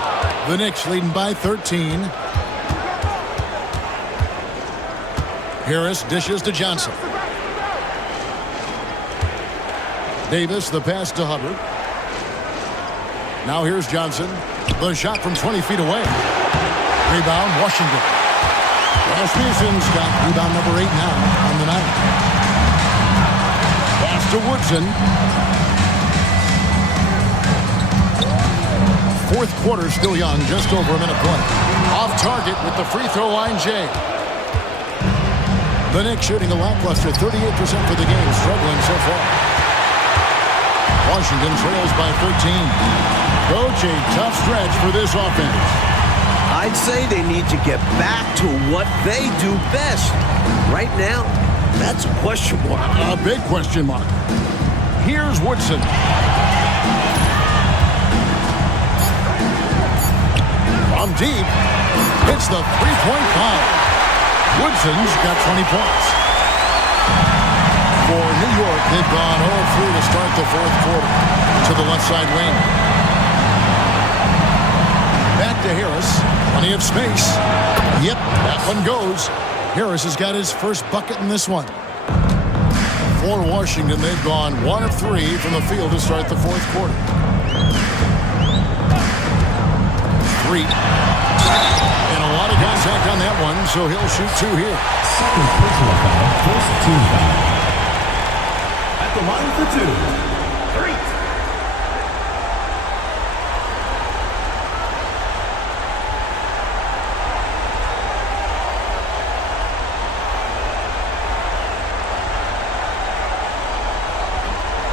The Knicks leading by 13. Harris dishes to Johnson. Davis, the pass to Hubbard. Now here's Johnson. The shot from 20 feet away. Rebound, Washington. Rasmussen's got rebound number 8 now on the night. Pass to Woodson. Fourth quarter still young, just over a minute play. Off target with the free throw line, Jay. The Knicks shooting a lackluster 38% for the game, struggling so far. Washington trails by 13. Coach, a tough stretch for this offense. I'd say they need to get back to what they do best. Right now, that's a question mark. A big question mark. Here's Woodson. From deep, hits the three-point bomb. Woodson's got 20 points. For New York, they've gone 0-3 to start the fourth quarter. To the left side wing. Back to Harris. Plenty of space. Yep, that one goes. Harris has got his first bucket in this one. For Washington, they've gone 1 of 3 from the field to start the fourth quarter. 3. And a lot of contact on that one, so he'll shoot 2 here. Second personal foul, first team foul. At the line for 2. 3.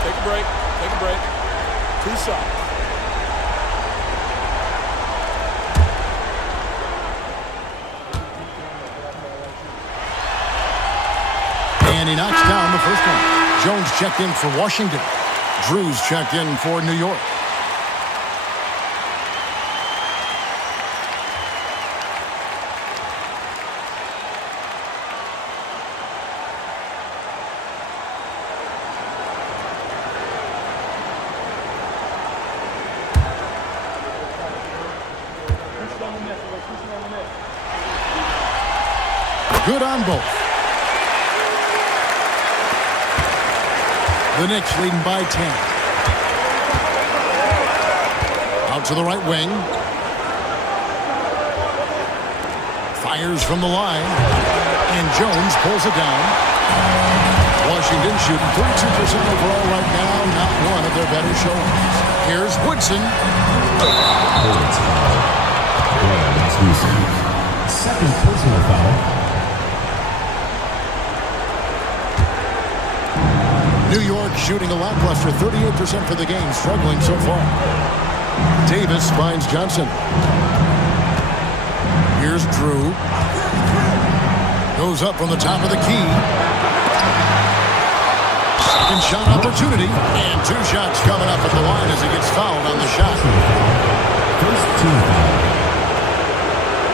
Take a break. Take a break. 2 shots. And he knocks down the first one. Jones checked in for Washington. Drews checked in for New York. Good on both. The Knicks leading by 10. Out to the right wing. Fires from the line. And Jones pulls it down. Washington shooting 32% overall right now. Not one of their better showings. Here's Woodson. Second personal foul. New York shooting a lackluster 38% for the game, struggling so far. Davis finds Johnson. Here's Drew. Goes up from the top of the key. Second shot opportunity. And 2 shots coming up at the line as he gets fouled on the shot. First team foul.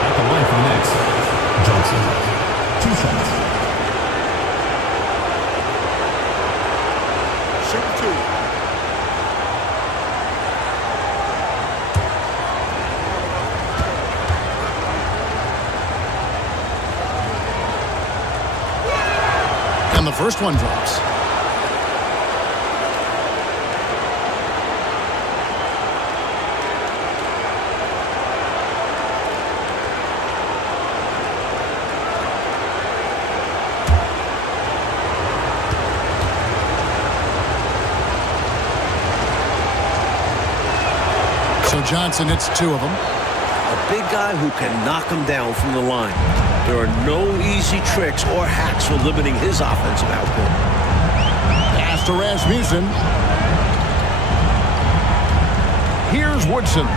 At the line for the Knicks, Johnson. 2 shots. Shoot 2. And the first one drops. So Johnson hits 2 of them. A big guy who can knock him down from the line. There are no easy tricks or hacks for limiting his offensive output. Pass to Rasmussen. Here's Woodson.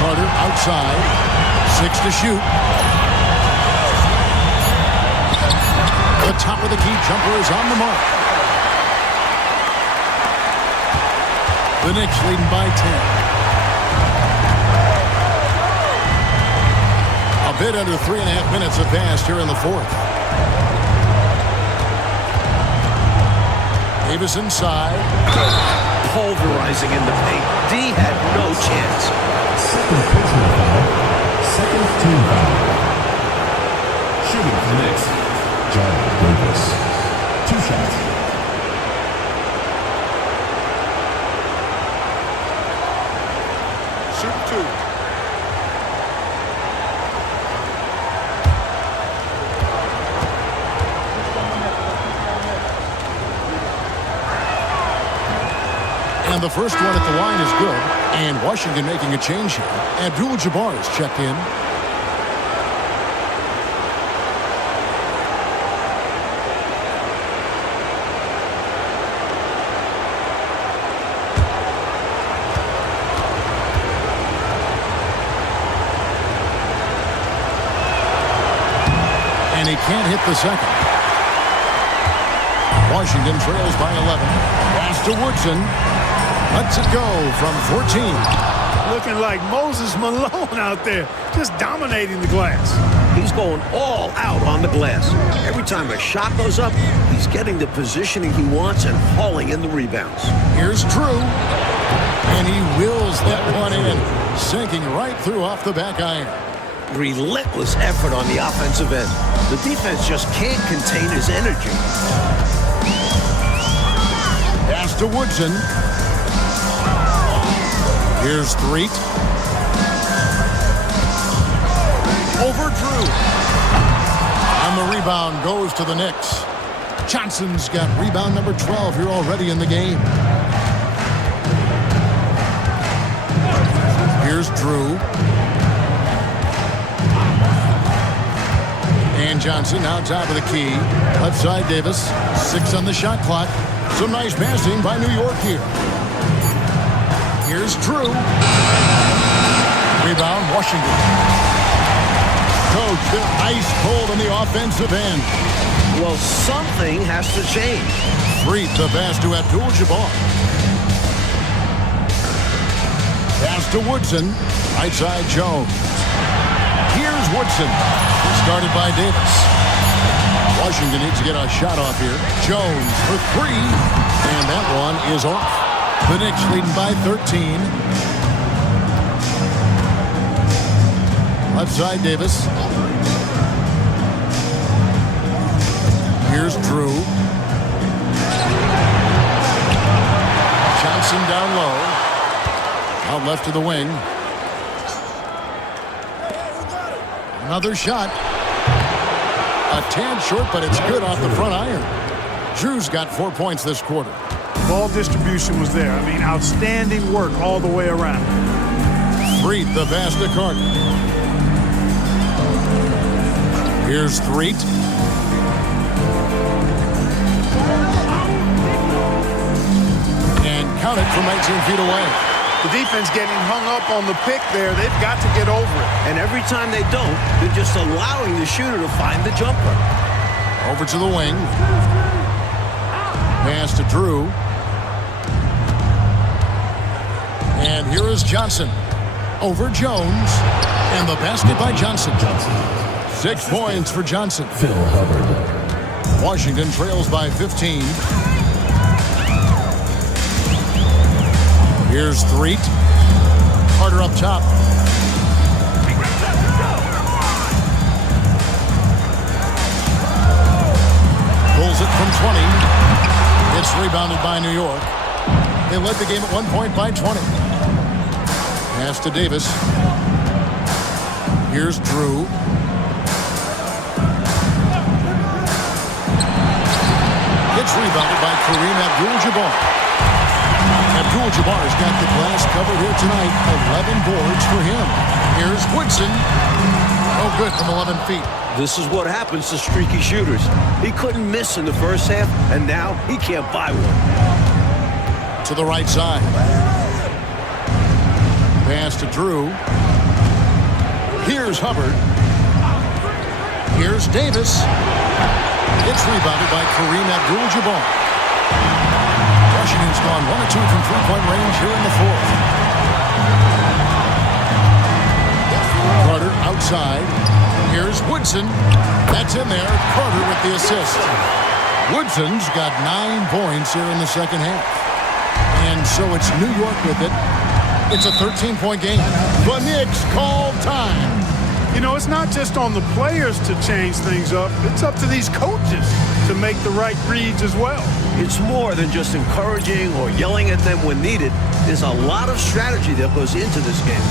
Carter outside. 6 to shoot. The top of the key jumper is on the mark. The Knicks leading by 10. A bit under 3.5 minutes have passed here in the fourth. Davis inside. Pulverizing in the paint. D had no chance. Second personal foul. Second team foul. Shooting for the Knicks, John Davis. 2 shots. Shoot 2. And the first one at the line is good. And Washington making a change here. Abdul-Jabbar is checked in. And he can't hit the second. Washington trails by 11. Pass to Woodson. Lets it go from 14. Looking like Moses Malone out there, just dominating the glass. He's going all out on the glass. Every time a shot goes up, he's getting the positioning he wants and hauling in the rebounds. Here's Drew. And he wills that one in, sinking right through off the back iron. Relentless effort on the offensive end. The defense just can't contain his energy. Pass to Woodson. Here's Threet. Over Drew. And the rebound goes to the Knicks. Johnson's got rebound number 12 here already in the game. Here's Drew. And Johnson now top of the key. Left side Davis. 6 on the shot clock. Some nice passing by New York here. Here's Drew. Rebound, Washington. Coach, they're ice cold on the offensive end. Well, something has to change. Threet the pass to Abdul-Jabbar. Pass to Woodson. Right side Jones. Here's Woodson. Started by Davis. Washington needs to get a shot off here. Jones for 3. And that one is off. The Knicks leading by 13. Left side Davis. Here's Drew. Johnson down low. Out left to the wing. Another shot. A tad short, but it's good off the front iron. Drew's got 4 points this quarter. Ball distribution was there. I mean, outstanding work all the way around. Threet the pass to Carter. Here's Threet. And count it from 19 feet away. The defense getting hung up on the pick there. They've got to get over it. And every time they don't, they're just allowing the shooter to find the jumper. Over to the wing. Pass to Drew. And here is Johnson. Over Jones. And the basket by Johnson. 6 points for Johnson. Phil Hubbard. Washington trails by 15. Here's Threet. Carter up top. Pulls it from 20. It's rebounded by New York. They led the game at 1 point by 20. Pass to Davis. Here's Drew. It's rebounded by Kareem Abdul-Jabbar. Abdul-Jabbar's got the glass covered here tonight. 11 boards for him. Here's Woodson. Oh, good from 11 feet. This is what happens to streaky shooters. He couldn't miss in the first half, and now he can't buy one. To the right side. Pass to Drew. Here's Hubbard. Here's Davis. It's rebounded by Kareem Abdul-Jabbar. Washington's gone 1 or 2 from three-point range here in the fourth. Carter outside. Here's Woodson. That's in there. Carter with the assist. Woodson's got 9 points here in the second half. And so it's New York with it. It's a 13-point game. The Knicks call time. You know, it's not just on the players to change things up. It's up to these coaches to make the right reads as well. It's more than just encouraging or yelling at them when needed. There's a lot of strategy that goes into this game.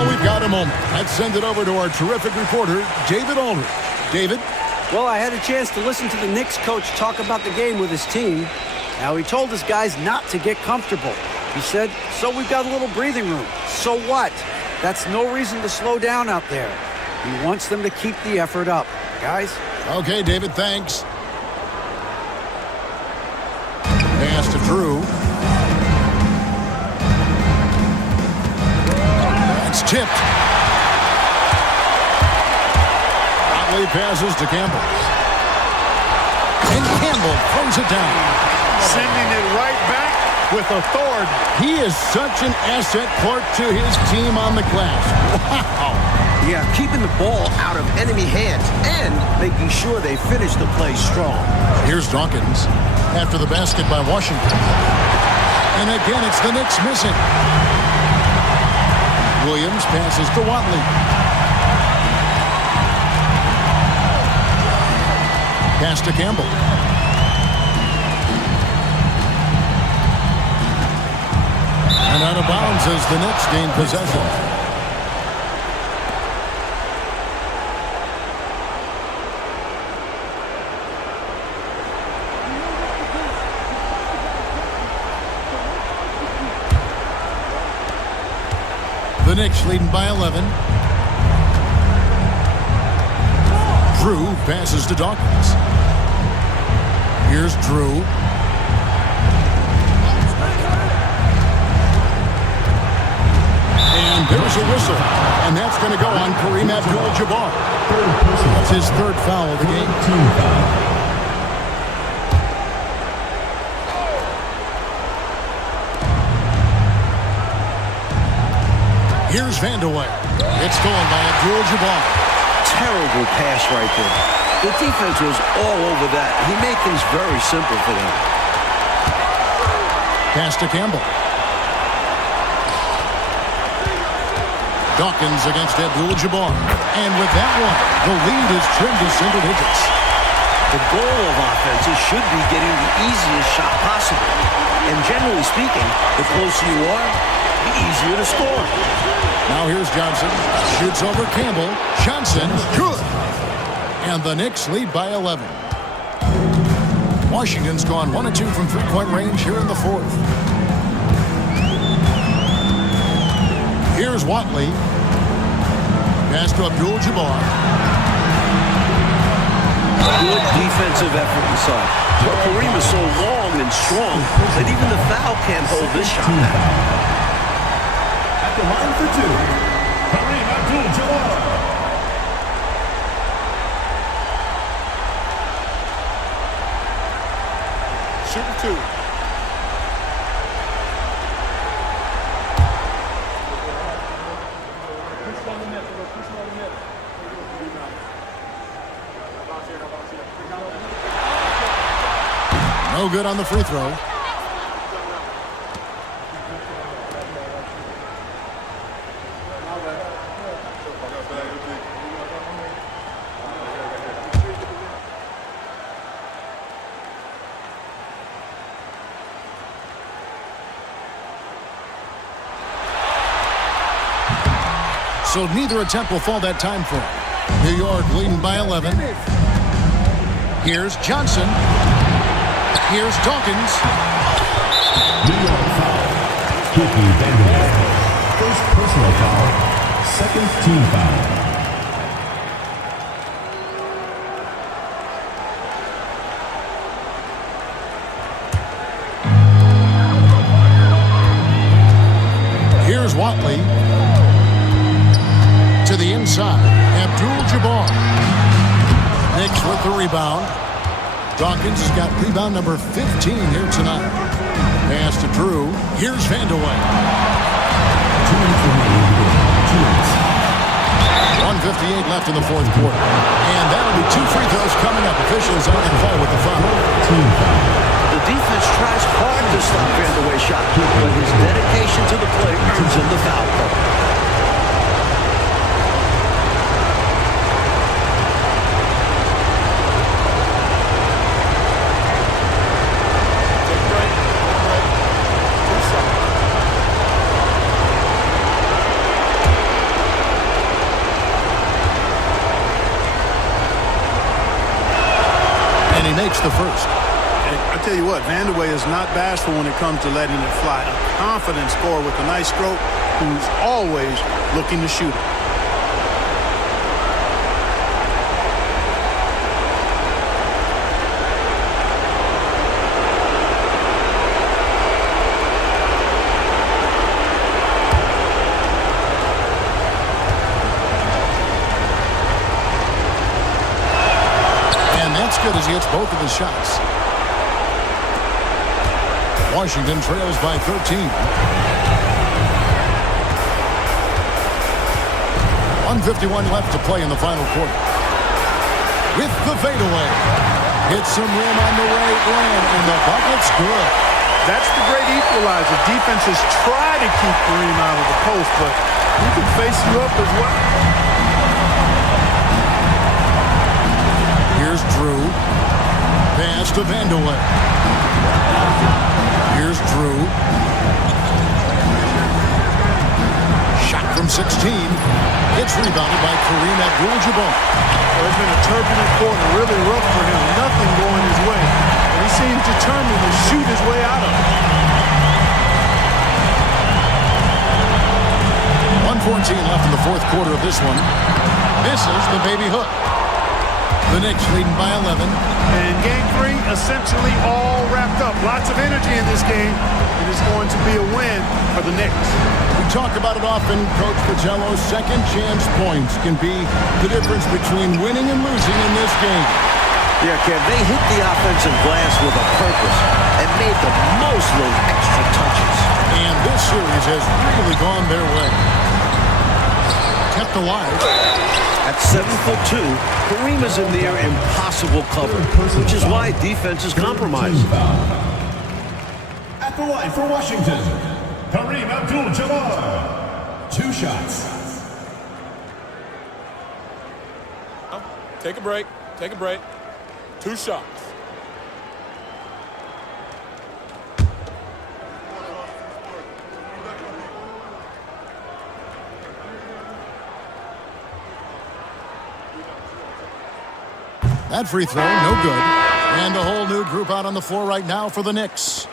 Well, we've got a moment. Let's send it over to our terrific reporter, David Aldridge. David? Well, I had a chance to listen to the Knicks coach talk about the game with his team. Now, he told his guys not to get comfortable. He said, so we've got a little breathing room. So what? That's no reason to slow down out there. He wants them to keep the effort up. Guys? Okay, David, thanks. Pass to Drew. It's tipped. Conley passes to Campbell. And Campbell throws it down. Sending it right back with authority. He is such an asset, Clark, to his team on the glass. Wow. Yeah, keeping the ball out of enemy hands and making sure they finish the play strong. Here's Dawkins after the basket by Washington. And again, it's the Knicks missing. Williams passes to Watley. Pass to Campbell. And out of bounds as the Knicks gain possession. The Knicks leading by 11. Drew passes to Dawkins. Here's Drew. And there's a whistle. And that's going to go on Kareem Abdul-Jabbar. That's his third foul of the game. Team foul. Here's Vandeweghe. It's stolen by Abdul-Jabbar. Terrible pass right there. The defense was all over that. He made things very simple for them. Pass to Campbell. Dawkins against Abdul-Jabbar. And with that one, the lead is trimmed to single digits. The goal of offenses should be getting the easiest shot possible. And generally speaking, the closer you are, the easier to score. Now here's Johnson. Shoots over Campbell. Johnson, good. And the Knicks lead by 11. Washington's gone 1 of 2 from three-point range here in the fourth. Here's Watley. Pass to Abdul-Jabbar. Good defensive effort inside. But Kareem is so long and strong that even the foul can't hold this shot back. At the line for two, Kareem Abdul-Jabbar. Shooting two. No good on the free throw. So neither attempt will fall that time for him. New York leading by 11. Here's Johnson. Here's Dawkins. New York foul. Kiki Vandeweghe. First personal foul. Second team foul. Here's Watley. To the inside. Abdul-Jabbar. Knicks with the rebound. Dawkins has got rebound number 15 here tonight. Pass to Drew. Here's Vandeweghe. 1:58 left in the fourth quarter. And that'll be 2 free throws coming up. Officials on the call with the foul. The defense tries hard to stop Vandeweghe's shot, but his dedication to the play earns him the foul call. gets the first. I tell you what, Vandeweghe is not bashful when it comes to letting it fly. A confident scorer with a nice stroke who's always looking to shoot it. And that's good as he hits both of his shots. Washington trails by 13. 1:51 left to play in the final quarter. With the fadeaway. Hits some rim on the way in, and the bucket's good. That's the great equalizer. Defenses try to keep Kareem out of the post, but he can face you up as well. Here's Drew. Pass to Vandeweghe. Here's Drew. Shot from 16. It's rebounded by Kareem Abdul-Jabbar. Well, it's been a turbulent quarter, really rough for him. Nothing going his way. And he seems determined to shoot his way out of it. 1:14 left in the fourth quarter of this one. Misses the baby hook. The Knicks leading by 11. And game three, essentially all wrapped up. Lots of energy in this game. It is going to be a win for the Knicks. We talk about it often, Coach Fratello's second chance points can be the difference between winning and losing in this game. Yeah, Kev, they hit the offensive glass with a purpose and made the most of those extra touches. And this series has really gone their way. Kept alive. At 7'2", Kareem is in near impossible cover, which is why defense is compromised. At the line for Washington, Kareem Abdul-Jabbar. 2 shots. Take a break. Take a break. 2 shots. That free throw, no good. And a whole new group out on the floor right now for the Knicks.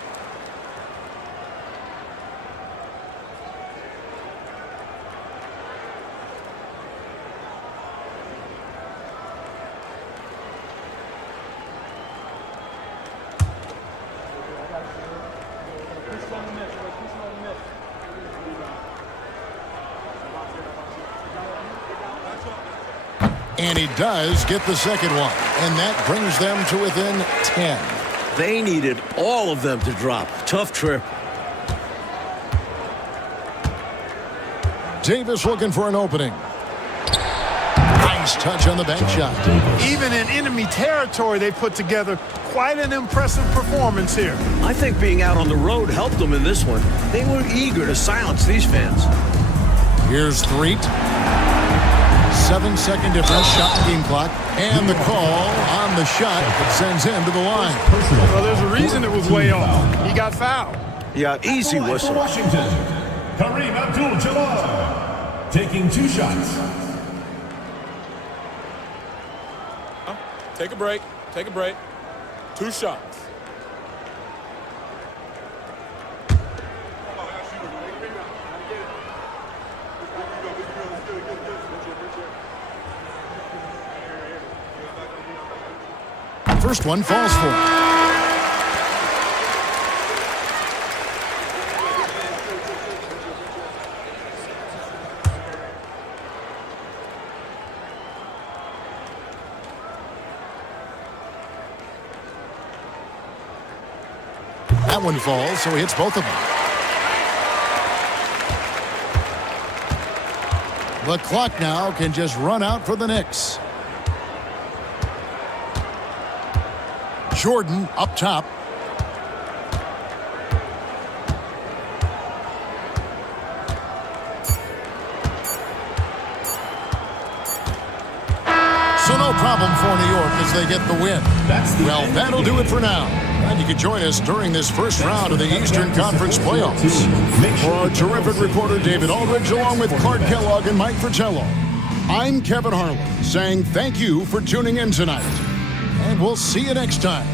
And he does get the second one. And that brings them to within 10. They needed all of them to drop. Tough trip. Davis looking for an opening. Nice touch on the bank shot. Even in enemy territory, they put together quite an impressive performance here. I think being out on the road helped them in this one. They were eager to silence these fans. Here's Threet. 7-second difference, shot the game clock, and the call on the shot that sends him to the line. Well, there's a reason it was way off. He got fouled. Yeah, easy whistle. For Washington, Kareem Abdul-Jabbar. Taking 2 shots. Take a break. Take a break. 2 shots. First one falls for him. That one falls, so he hits both of them. The clock now can just run out for the Knicks. Jordan up top. So no problem for New York as they get the win. Well, that'll do it for now. And you can join us during this first round of the Eastern Conference playoffs. For our terrific reporter David Aldridge, along with Clark Kellogg and Mike Fratello, I'm Kevin Harlan saying thank you for tuning in tonight. And we'll see you next time.